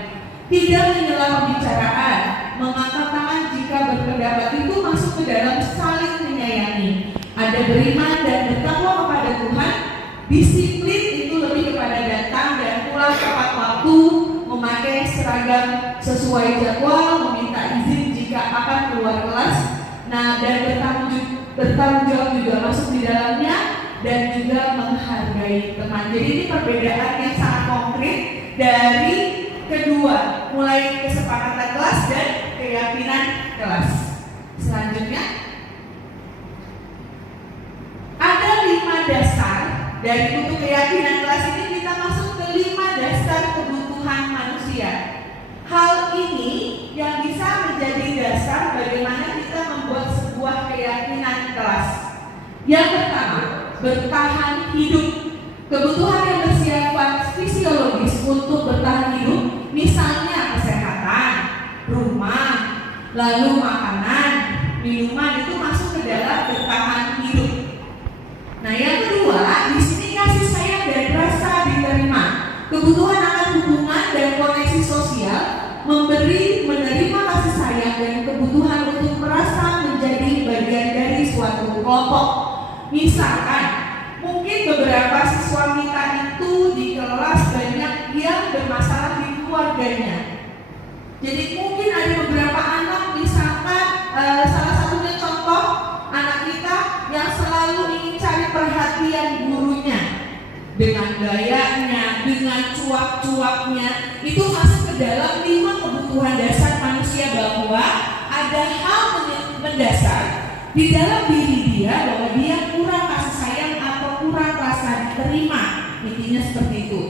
Tidak menyela pembicaraan, mengangkat tangan jika berpendapat itu masuk ke dalam saling menyayangi. Ada beriman dan bertakwa kepada Tuhan. Disiplin itu lebih kepada datang dan pulang tepat waktu, memakai seragam sesuai jadwal, meminta izin jika akan keluar kelas. Nah, dan bertanggung jawab juga masuk di dalamnya, dan juga menghargai teman. Jadi ini perbedaan yang sangat konkret dari kedua, mulai kesepakatan kelas dan keyakinan kelas. Selanjutnya ada 5 dasar dari untuk keyakinan kelas ini. Kita masuk ke 5 dasar kebutuhan manusia. Hal ini yang bisa menjadi dasar bagaimana kita membuat sebuah keyakinan kelas. Yang pertama, bertahan hidup. Kebutuhan yang bersifat fisiologis untuk bertahan hidup, misalnya kesehatan, rumah, lalu makanan, minuman itu masuk ke dalam bertahan hidup. Nah, yang kedua, di sini kasih sayang dan rasa diterima. Kebutuhan akan hubungan dan koneksi sosial, menerima kasih sayang dan kebutuhan untuk merasa menjadi bagian dari suatu kelompok. Misalkan, mungkin beberapa siswa kita itu di kelas banyak yang bermasalah di keluarganya. Jadi mungkin ada beberapa anak, misalkan salah satunya contoh anak kita yang selalu ingin cari perhatian gurunya dengan gayanya, dengan cuap-cuapnya, itu masuk ke dalam 5 kebutuhan dasar manusia, bahwa ada hal mendasar di dalam diri dia bahwa dia kurang kasih sayang atau kurang rasa diterima. Intinya seperti itu.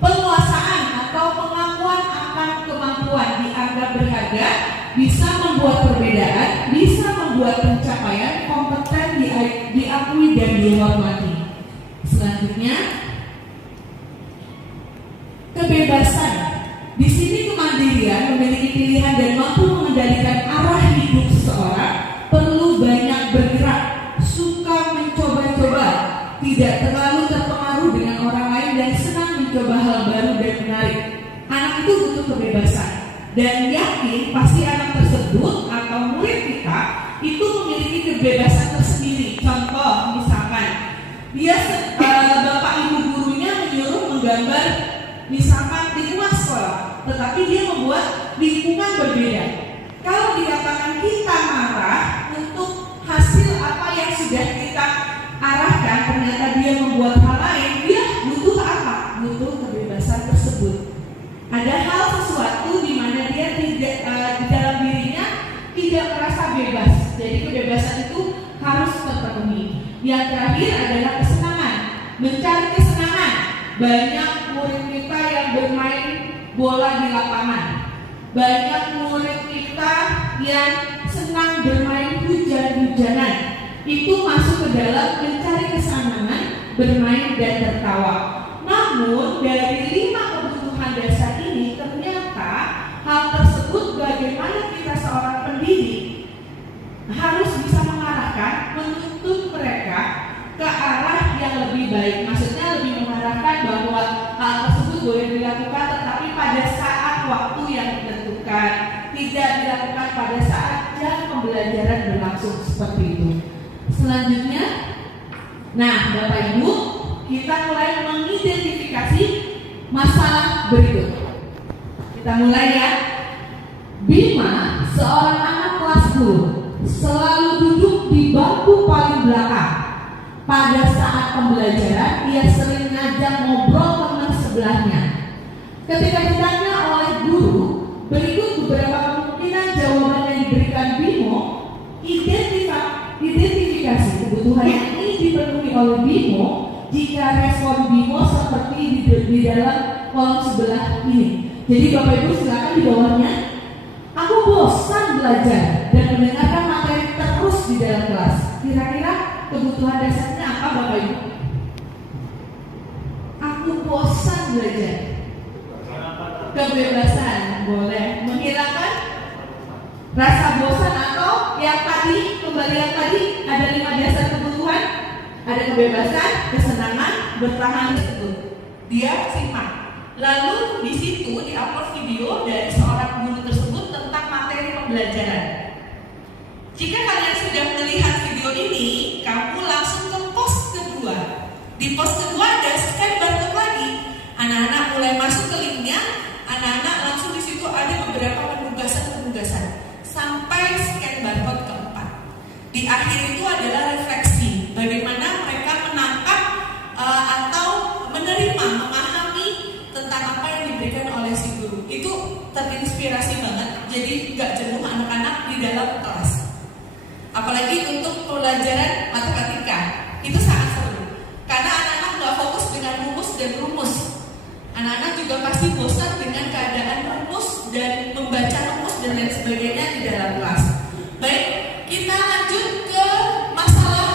Penguasaan atau pengakuan akan kemampuan dianggap berharga bisa membuat perbedaan, bisa membuat pencapaian kompeten diakui dan dihormati. Selanjutnya, kebebasan. Di sini kemandirian, memiliki pilihan dan mampu mengendalikan arah hidup seseorang, perlu banyak bergerak, suka mencoba-coba, tidak terlalu terpengaruh dengan orang lain dan senang mencoba hal baru dan menarik. Anak itu butuh kebebasan, dan yakin pasti anak tersebut atau murid kita itu memiliki kebebasan tersendiri. Contoh, misalkan dia bapak ibu gurunya menyuruh menggambar misalkan lingkungan sekolah, tetapi dia membuat lingkungan berbeda. Kalau dikatakan kita marah untuk hasil apa yang sudah kita arahkan, ternyata dia membuat hal lain, dia butuh apa? Butuh kebebasan tersebut. Ada hal sesuatu di mana dia tidak di dalam dirinya tidak merasa bebas. Jadi kebebasan itu harus terpenuhi. Yang terakhir adalah kesenangan, mencari kesenangan. Banyak murid kita yang bermain bola di lapangan. Banyak murid kita yang senang bermain hujan-hujanan. Itu masuk ke dalam mencari kesenangan, bermain dan tertawa. Namun dari 5 kebutuhan dasar ini, ternyata hal tersebut bagaimana kita seorang pendidik harus bisa mengarahkan, menuntut mereka ke arah yang lebih baik. Maksudnya lebih mengarahkan bahwa hal tersebut boleh dilakukan, tetapi pada saat waktu yang ditentukan, tidak dilakukan pada saat jam pembelajaran berlangsung, seperti itu. Selanjutnya, nah Bapak Ibu, kita mulai mengidentifikasi masalah berikut. Kita mulai ya. Bima, seorang anak kelas 10, selalu duduk di bangku paling belakang. Pada saat pembelajaran, ia sering ngajak ngobrol teman sebelahnya. Ketika ditanya oleh guru, berikut beberapa kemungkinan jawaban yang diberikan Bimo. Identifikasi kebutuhan yang ini dipenuhi oleh Bimo. Jika respon Bimo seperti di dalam kolom sebelah ini. Jadi Bapak Ibu silakan di bawahnya. Aku bosan belajar dan mendengarkan materi terus di dalam kelas. Kira-kira kebutuhan dasarnya apa Bapak Ibu? Aku bosan belajar. Kebebasan, boleh. Menghilangkan rasa bosan atau yang tadi, kembali yang tadi ada 5 dasar kebutuhan. Ada kebebasan, kesenangan, bertahan tersebut. Dia simak. Lalu di situ diupload video dari seorang guru tersebut tentang materi pembelajaran. Jika kalian sudah melihat video ini, kamu langsung ke pos kedua. Di pos kedua ada scan barcode lagi. Anak-anak mulai masuk ke linknya. Anak-anak langsung di situ ada beberapa penugasan sampai scan barcode keempat. Di akhir itu adalah refleksi. Bagaimana mereka menangkap atau menerima, memahami tentang apa yang diberikan oleh si guru. Itu terinspirasi banget. Jadi gak jenuh anak-anak di dalam kelas. Apalagi untuk pelajaran matematika, itu sangat seru. Karena anak-anak gak fokus dengan rumus dan rumus. Anak-anak juga pasti bosan dengan keadaan rumus dan membaca rumus dan lain sebagainya di dalam kelas. Baik, kita lanjut ke masalah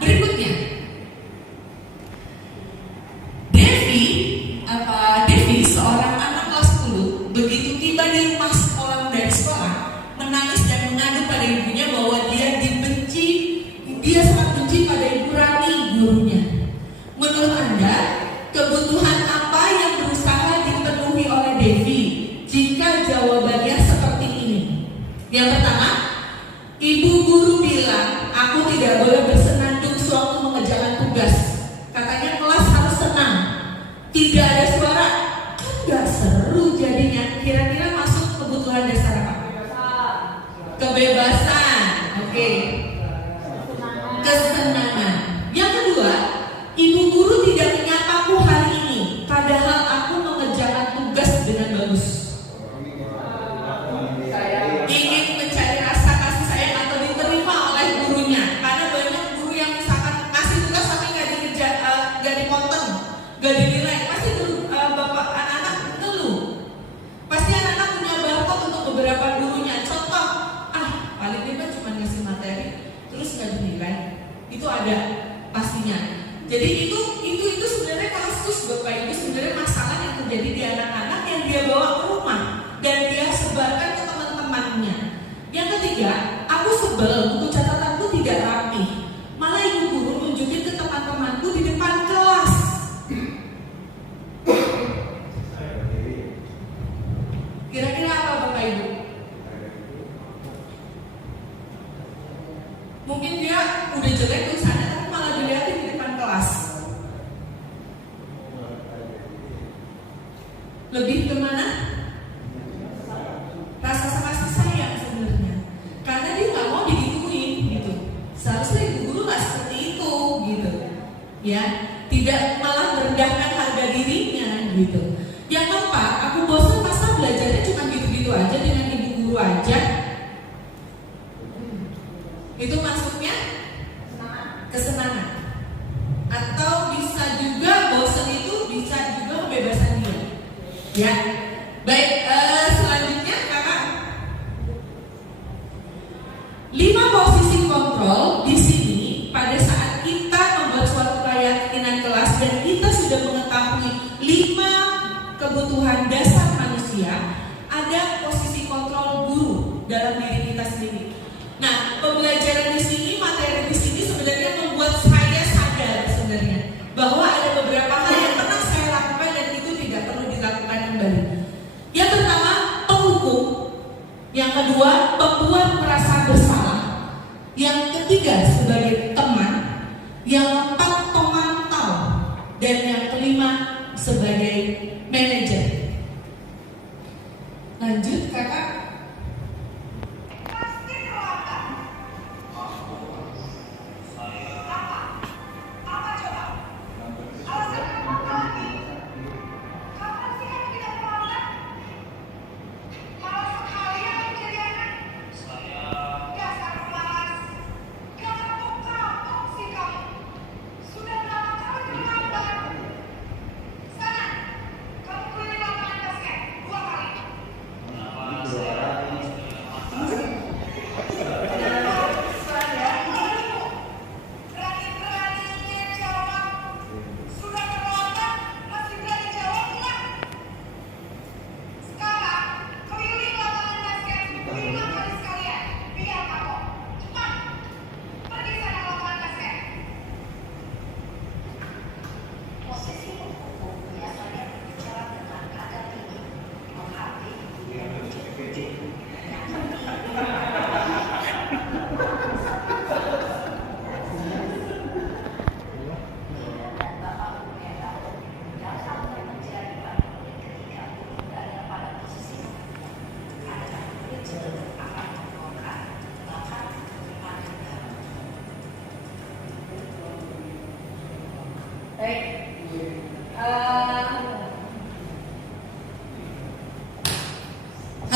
berikutnya. Devi, seorang Lebih kemana? Rasa kasih sayang sebenarnya. Karena dia nggak mau digituin gitu. Seharusnya ibu guru nggak seperti itu gitu. Ya, tidak malah merendahkan harga dirinya gitu. Yang keempat, aku bosan masa belajarnya cuma gitu-gitu aja dengan ibu guru aja. Itu maksudnya kesenangan. Atau bisa juga bosan itu bisa juga kebebasan dia. Ya, baik. Selanjutnya kakak, 5 posisi kontrol di sini pada saat kita membuat suatu keyakinan kelas dan kita sudah mengetahui 5 kebutuhan dasar manusia, ada posisi kontrol guru dalam diri kita sendiri. Nah, pembelajaran di sini, materi di sini sebenarnya membuat saya sadar sebenarnya bahwa ada beberapa hal yang pernah saya lakukan dan itu tidak perlu dilakukan kembali. Yang pertama, penghukum. Yang kedua, pembuat merasa bersalah. Yang ketiga, sebagai teman. Yang keempat, pemantau. Dan yang kelima, sebagai manajer. Lanjut, kakak.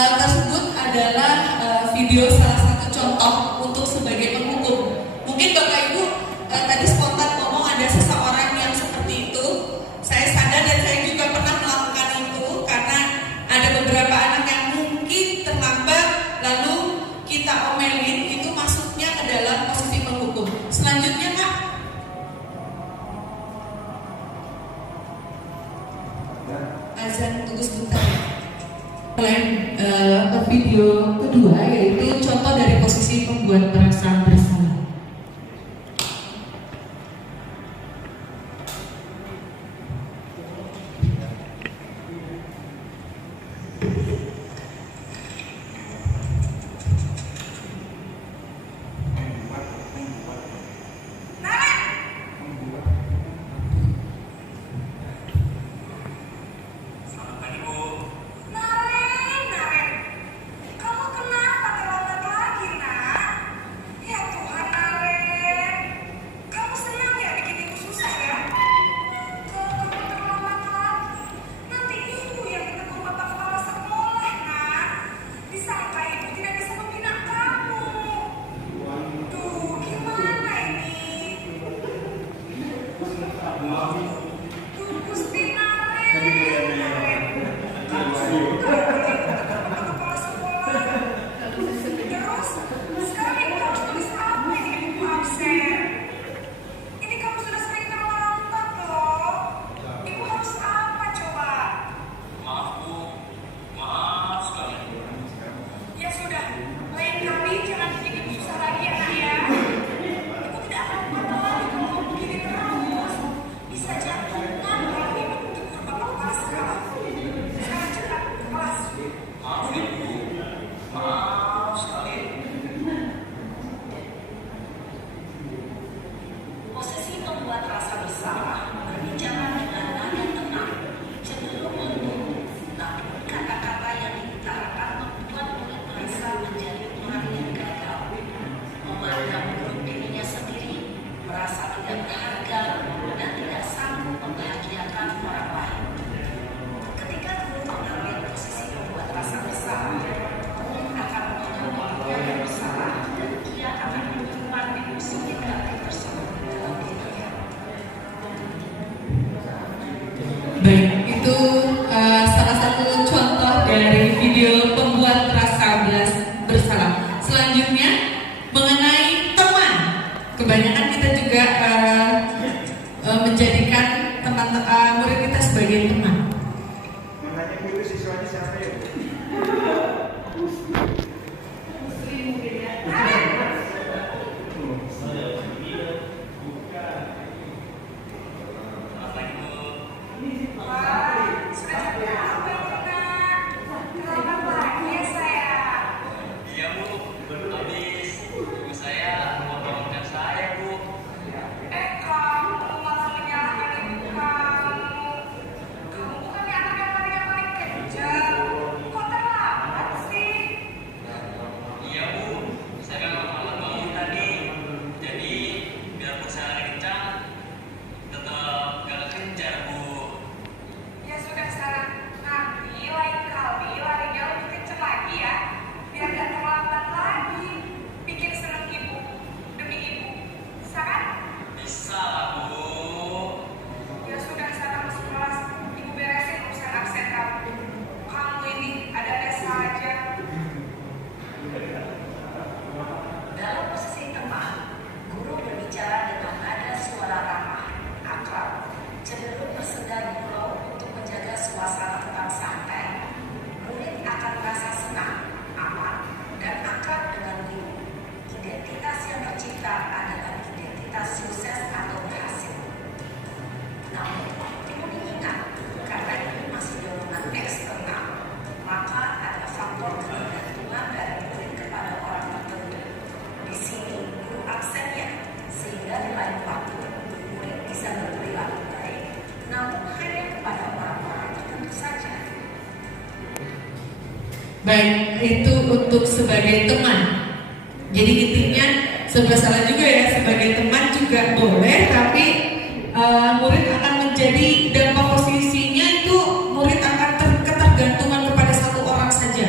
Hal tersebut adalah video salah satu contoh untuk sebagai penghukum. Mungkin Bapak Ibu tadi spontan ngomong ada seseorang yang seperti itu. Saya sadar dan saya juga pernah melakukan itu karena ada beberapa anak yang mungkin terlambat lalu kita omelin, itu masuknya ke dalam posisi penghukum. Selanjutnya Kak. Azan tunggu sebentar. Video kedua yaitu contoh dari posisi pembuat merasa bersalah. Kamu kenapa terlambat lagi, Nak? Ya Kamu ini ada saja. Dalam posisi teman, guru berbicara dengan nada suara ramah, akrab, cenderung bersenda gurau untuk menjaga suasana tetap santai. Murid akan merasa senang, aman, dan akrab dengan guru. Identitas yang tercipta adalah identitas sukses atau berhasil. Namun, perlu diingat, karena ini masih dorongan eksternal, maka ada faktor ketergantungan dari murid kepada orang tertentu. Di sini, guru aksennya, sehingga di lain waktu, murid bisa berperilaku baik, namun hanya kepada orang-orang tertentu saja. Baik, itu untuk sebagai teman. Jadi intinya serba salah juga ya, sebagai teman juga boleh, tapi murid akan menjadi dampak posisinya itu murid akan ketergantungan kepada satu orang saja,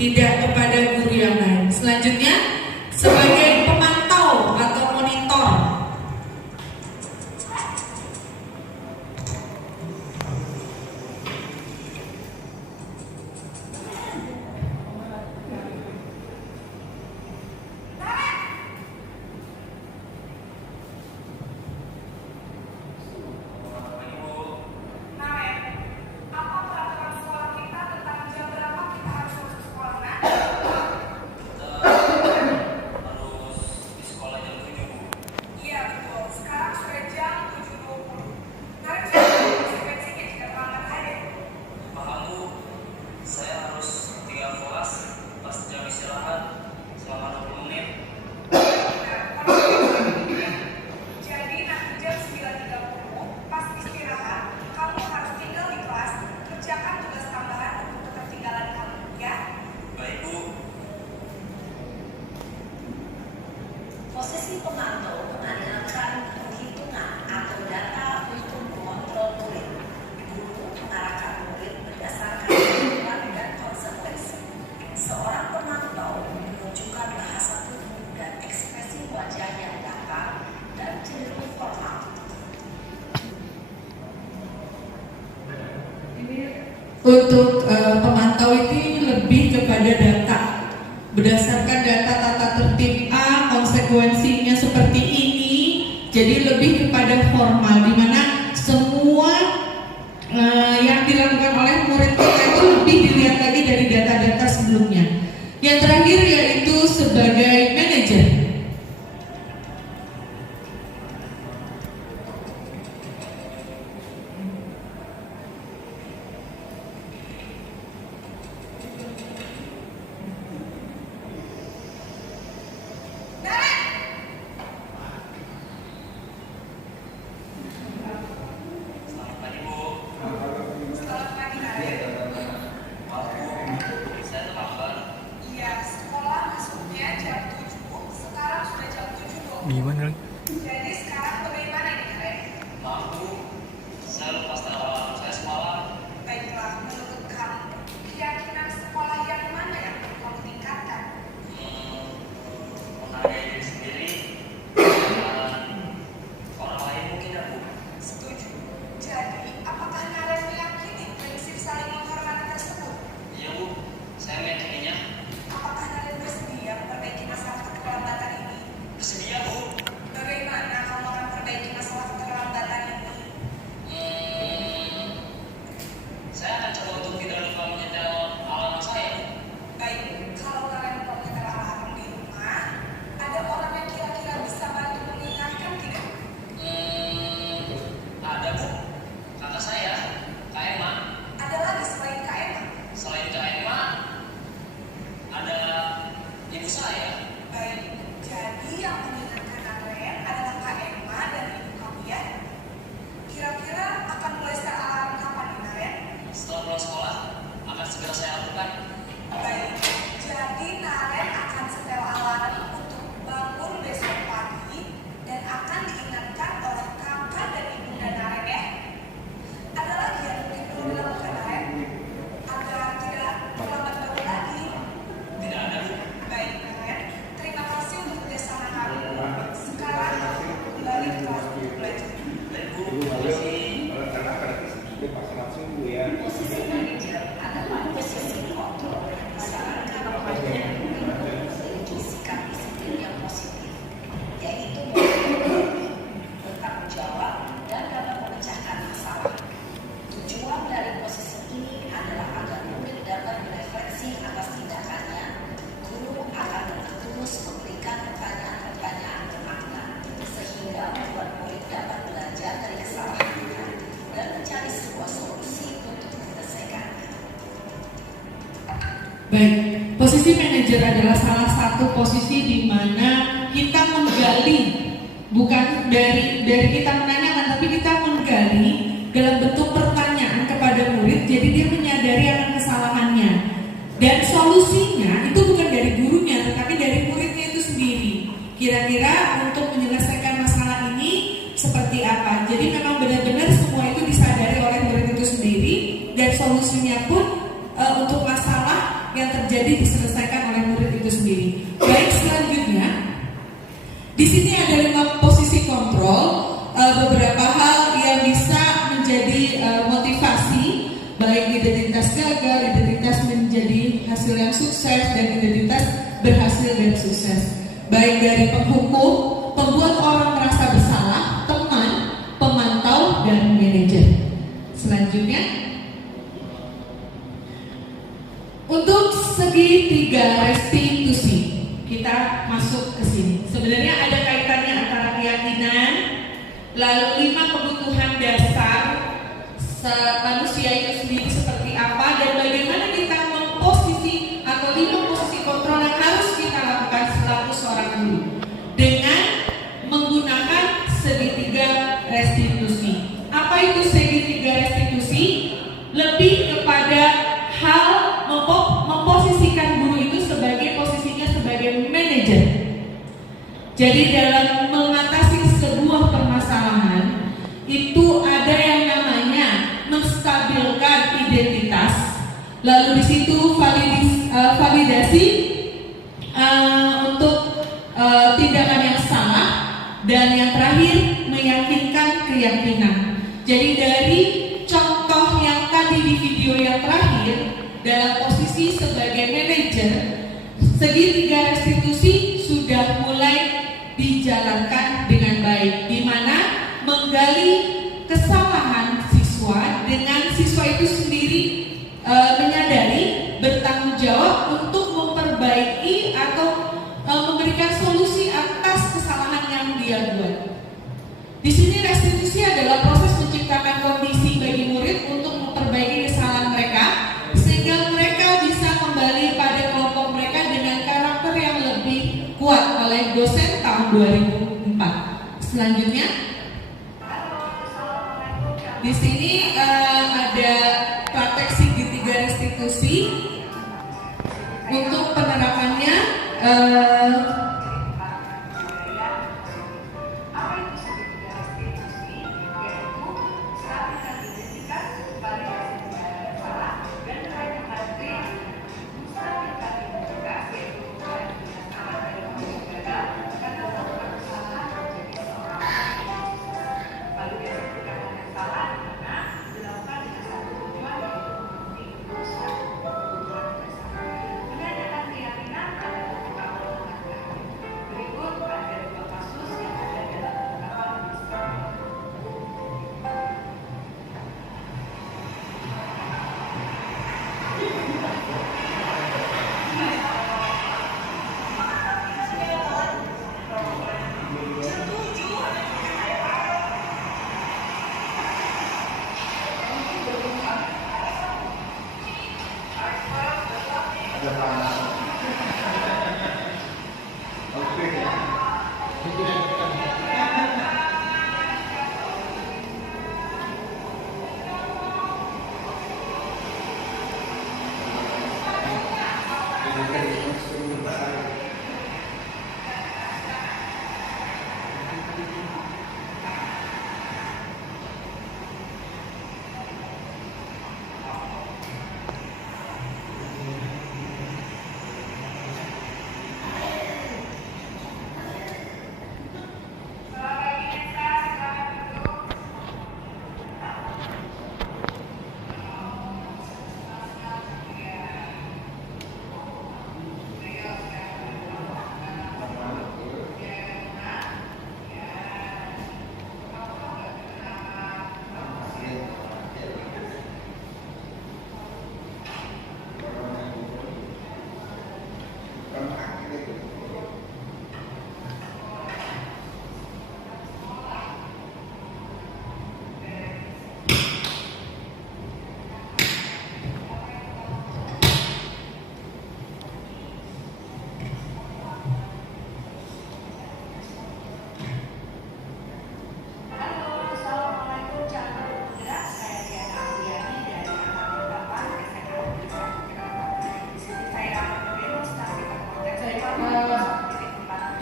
tidak kepada guru yang lain. Selanjutnya sebagai pemantau atau monitor. Naren, apa peraturan sekolah kita tentang jam berapa kita harus masuk sekolah? Nah? Harus di sekolah jam 7, Bu. Iya betul, sekarang sudah jam 7.20. Naren sudah tahu konsekuensinya jika terlambat hadir. Paham, Bu. Saya harus tinggal kelas pas jam istirahat selama 20 menit. Jadi nanti jam 9.30 pas istirahat, kamu harus tinggal di kelas, kerjakan tugas tambahan untuk ketertinggalan kamu, ya? Baik, Bu. Posisi pemantau mengandalkan penghitungan atau data untuk mengontrol murid. Guru mengarahkan murid berdasarkan ketentuan dan konsekuensi. Seorang pemantau menunjukkan bahasa tubuh dan ekspresi wajah yang datar dan cenderung formal. Untuk pemantau ini lebih kepada data. Berdasarkan data tata tertib A, konsekuensinya seperti ini. Jadi lebih kepada formal, di mana semua yang dilakukan oleh murid kita itu lebih dilihat lagi dari data-data sebelumnya. Yang terakhir yaitu sebagai manajer. Selamat pagi, Bu. Selamat pagi, Naren. Maaf, Bu. Saya terlambat. Iya, sekolah masuknya jam 7, sekarang sudah jam 7.20. Gimana? Jadi sekarang bagaimana nih, Naren? Maaf, Bu. Saya lupa alarm saya semalam. Baiklah, menurut kamu, keyakinan sekolah yang mana yang perlu kamu tingkatkan? Menghargai diri sendiri dan orang lain mungkin, ya, Bu. Setuju. Jadi, apakah Naren meyakini prinsip saling menghormati tersebut? Iya, Bu. Saya meyakininya. Apakah Naren bersedia memperbaiki masalah keterlambatan ini? Bersedia, Bu. Bagaimana kamu akan perbaiki masalah keterlambatan ini? Saya akan coba untuk tidak lupa menyetel alamat saya, Bu. Baik, kalau Naren mau menyetel alarm di rumah, ada orang yang kira-kira bisa bantu mengingatkan tidak? Ada, Bu. Kakak saya, Kak Emma. Ada lagi selain Kak Emma? Selain Kak Emma, ada ibu saya. Baik, jadi yang mengingatkan Naren adalah Kak Emma dan ibu kamu ya? Kira-kira akan mulai setel alarm kapan nih, Naren? Setelah pulang sekolah, akan segera saya lakukan. Baik, jadi Naren akan setel alarm untuk bangun besok pagi dan akan diingatkan oleh kakak dan ibunda Naren ya. Ada lagi yang mungkin perlu dilakukan Naren agar tidak terlambat bangun lagi. Tidak ada, Bu. Baik Naren, terima kasih untuk kerjasama kamu. Sekarang kembali ke kelas untuk belajar. Baik, Bu. Terima kasih. Posisi Baik, posisi manajer adalah salah satu posisi di mana kita menggali, bukan dari kita menanyakan, tapi kita menggali dalam bentuk pertanyaan kepada murid, jadi dia menyadari akan kesalahannya. Dan solusinya itu bukan dari gurunya, tetapi dari muridnya itu sendiri. Kira-kira untuk menyelesaikan masalah ini seperti apa? Jadi memang benar-benar semua itu disadari oleh murid itu sendiri, dan solusinya pun untuk masalah yang terjadi diselesaikan oleh murid itu sendiri. Baik, selanjutnya di sini ada 5 posisi kontrol, beberapa hal yang bisa menjadi motivasi, baik identitas gagal, identitas menjadi hasil yang sukses, dan identitas berhasil dan sukses. Baik dari penghukum, pembuat orang merasa bersalah, teman, pemantau, dan manajer. Selanjutnya, untuk segitiga restitusi, kita masuk ke sini. Sebenarnya ada kaitannya antara keyakinan, lalu 5 kebutuhan dasar manusia itu sendiri seperti apa, dan bagaimana kita memposisi atau 5 posisi kontrol yang harus kita lakukan selaku seorang guru dengan menggunakan segitiga restitusi. Apa itu segitiga restitusi? Lebih kepada hal memposisikan guru itu sebagai posisinya sebagai manajer. Jadi dalam mengatasi sebuah permasalahan itu ada yang namanya menstabilkan identitas, lalu di situ validasi untuk tindakan yang salah, dan yang terakhir meyakinkan keyakinan. Jadi dari contoh yang tadi di video yang terakhir, dalam posisi sebagai manajer, segitiga restitusi sudah mulai dijalankan dengan baik, di mana menggali kesalahan siswa dengan siswa itu sendiri menyadari, bertanggung jawab untuk memperbaiki atau memberikan solusi atas kesalahan yang dia buat. Di sini restitusi adalah proses menciptakan kondisi bagi murid untuk memperbaiki kesalahan mereka, sehingga mereka bisa kembali pada kelompok mereka dengan karakter yang lebih kuat oleh dosen tahun 2004. Selanjutnya, di sini ada praktek segitiga restitusi. Untuk penerapannya,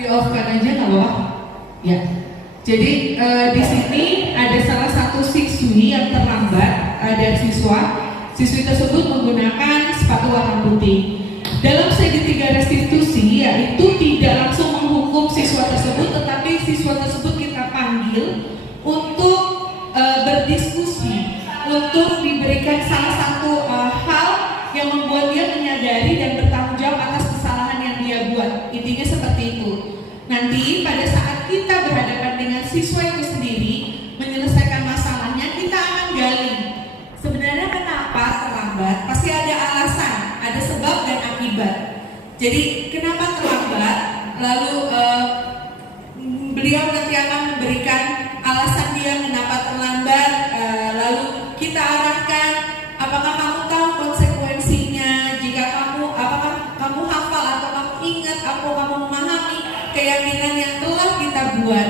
Di off-kan aja nggak apa-apa? Ya. Jadi di sini ada salah satu siswi yang terlambat, ada siswi tersebut menggunakan sepatu warna putih. Dalam segitiga restitusi, yaitu tidak langsung menghukum siswa tersebut, tetapi siswa tersebut kita panggil untuk berdiskusi, untuk diberikan salah satu hal yang membuat dia menyadari dan bertanggung jawab atas kesalahan yang dia buat. Intinya seperti itu. Nanti pada saat kita berhadapan dengan siswa itu sendiri menyelesaikan masalahnya, kita akan gali sebenarnya kenapa terlambat. Pasti ada alasan, ada sebab dan akibat. Jadi kenapa terlambat, lalu beliau nanti akan memberikan alasan dia kenapa terlambat, lalu kita arahkan apakah kamu tahu konsekuensinya jika apakah kamu hafal atau kamu ingat atau kamu memahami keyakinan yang telah kita buat.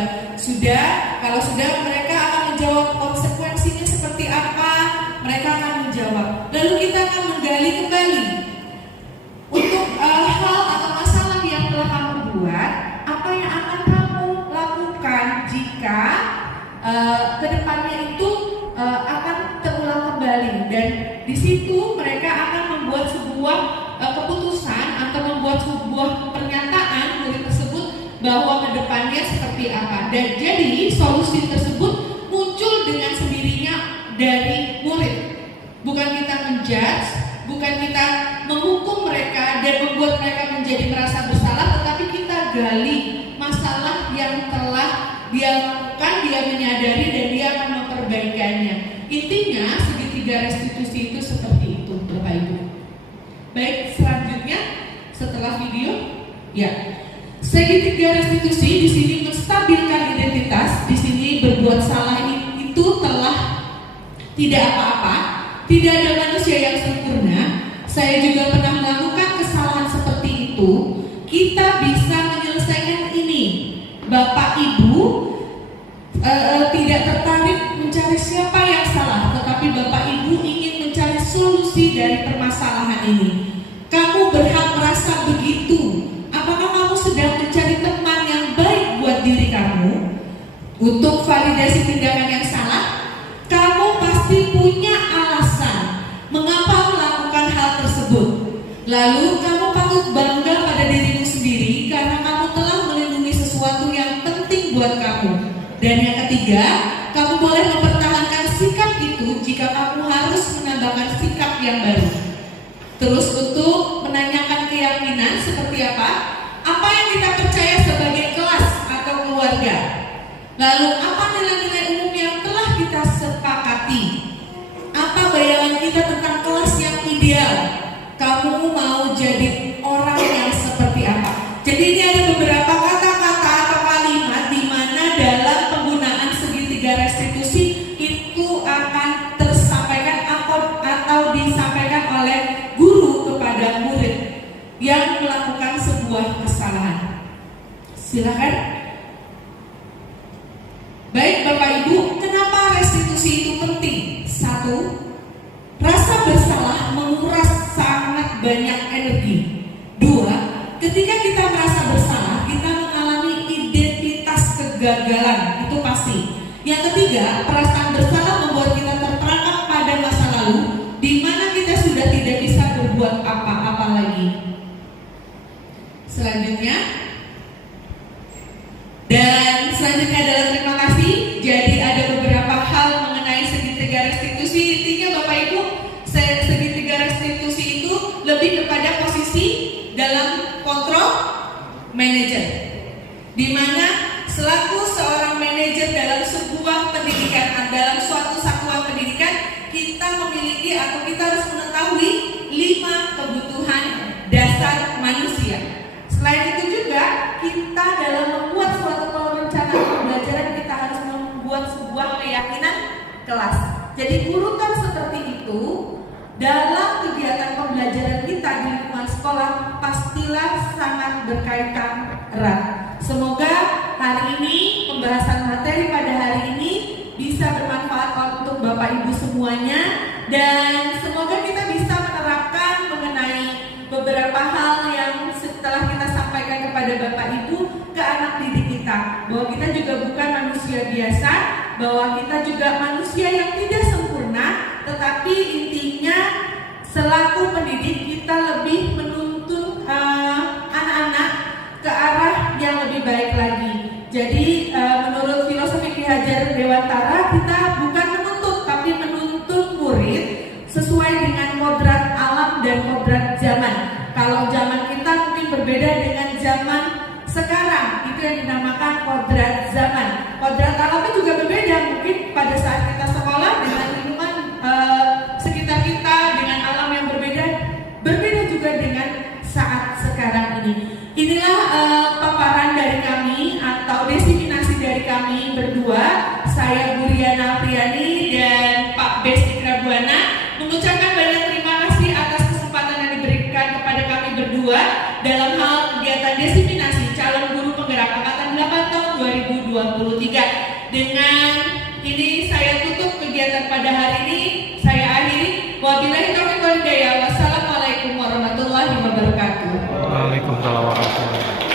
Kalau sudah mereka akan menjawab konsekuensinya seperti apa, mereka akan menjawab. Lalu kita akan menggali kembali untuk hal atau masalah yang telah kamu buat, apa yang akan kamu lakukan jika kedepannya itu akan terulang kembali. Dan di situ mereka akan membuat sebuah keputusan atau membuat sebuah pernyataan dari tersebut bahwa kedepannya seperti apa. Dan jadi solusi tersebut muncul dengan sendirinya dari murid. Bukan kita menjudge, bukan kita menghukum mereka dan membuat mereka menjadi merasa bersalah, tetapi kita gali masalah yang telah dia lakukan, dia menyadari dan dia akan memperbaikannya. Intinya segitiga restitusi itu seperti itu, Bapak Ibu. Baik, selanjutnya setelah video, ya. Segitiga restitusi di sini menstabilkan identitas. Di sini berbuat salah itu telah tidak apa-apa. Tidak ada manusia yang sempurna. Saya juga pernah melakukan kesalahan seperti itu. Kita bisa menyelesaikan ini. Bapak Ibu tidak tertarik mencari siapa yang salah, tetapi Bapak Ibu ingin mencari solusi dari permasalahan ini. Kamu berhak merasa begitu. Apakah kamu sedang mencari teman yang baik buat diri kamu untuk validasi tindakan yang salah? Kamu pasti punya alasan mengapa melakukan hal tersebut. Lalu kamu patut bangga pada dirimu sendiri karena kamu telah melindungi sesuatu yang penting buat kamu. Dan yang ketiga, kamu boleh mempertahankan sikap itu jika kamu harus menambahkan sikap yang baru. Terus untuk menanyakan keyakinan seperti apa? Apa yang kita percaya sebagai kelas atau keluarga? Lalu apa nilai-nilai umum yang telah kita sepakati? Apa bayangan kita tentang kelas yang ideal? Kamu mau jadi orang yang seperti apa? Jadi ini ada beberapa kata-kata atau kalimat di mana dalam penggunaan segitiga restitusi itu akan tersampaikan atau disampaikan oleh guru kepada murid yang melakukan sebuah kesalahan. Silakan. Baik Bapak Ibu, kenapa restitusi itu penting? 1, rasa bersalah menguras sangat banyak energi. 2, ketika kita merasa bersalah, kita mengalami identitas kegagalan, itu pasti. Yang ketiga, perasaan bersalah membuat kita terperangkap pada masa lalu, di mana kita sudah tidak bisa berbuat apa-apa lagi. Selanjutnya, adalah terima kasih. Jadi ada beberapa hal mengenai segitiga restitusi. Intinya Bapak Ibu, segitiga restitusi itu lebih kepada posisi dalam kontrol manajer, di mana selaku seorang manajer dalam sebuah pendidikan, dalam suatu satuan pendidikan, kita memiliki atau kita harus mengetahui 5 kebutuhan dasar manusia. Selain itu juga kita dalam membuat suatu perencanaan pembelajaran, kita harus membuat sebuah keyakinan kelas. Jadi urutan seperti itu dalam kegiatan pembelajaran kita di lingkungan sekolah pastilah sangat berkaitan erat. Semoga hari ini pembahasan materi pada hari ini bisa bermanfaat untuk Bapak Ibu semuanya, dan semoga kita bisa menerapkan mengenai beberapa hal yang setelah kita sampaikan kepada Bapak Ibu ke bahwa kita juga manusia yang tidak sempurna, tetapi intinya selaku pendidik kita lebih menuntun anak-anak ke arah yang lebih baik lagi. Jadi menurut filosofi Ki Hajar Dewantara, kita bukan menuntut tapi menuntun murid sesuai dengan kodrat alam dan kodrat zaman. Kalau zaman kita mungkin berbeda dengan zaman sekarang, itu yang dinamakan kodrat zaman. Kodrat alamnya juga berbeda, mungkin pada saat kita sekolah dengan lingkungan sekitar kita, dengan alam yang berbeda juga dengan saat sekarang ini. Inilah paparan dari kami atau desiminasi dari kami berdua, saya Buriana Priani dan Pak Bes Ikra Buana, mengucapkan banyak terima kasih atas kesempatan yang diberikan kepada kami berdua dalam hal kegiatan desiminasi calon guru penggerak angkatan 8 tahun 2023. Dengan ini saya tutup kegiatan pada hari ini, saya akhiri. Wabillahi taufiq wal hidayah. Wassalamualaikum warahmatullahi wabarakatuh. Waalaikumsalam warahmatullahi wabarakatuh.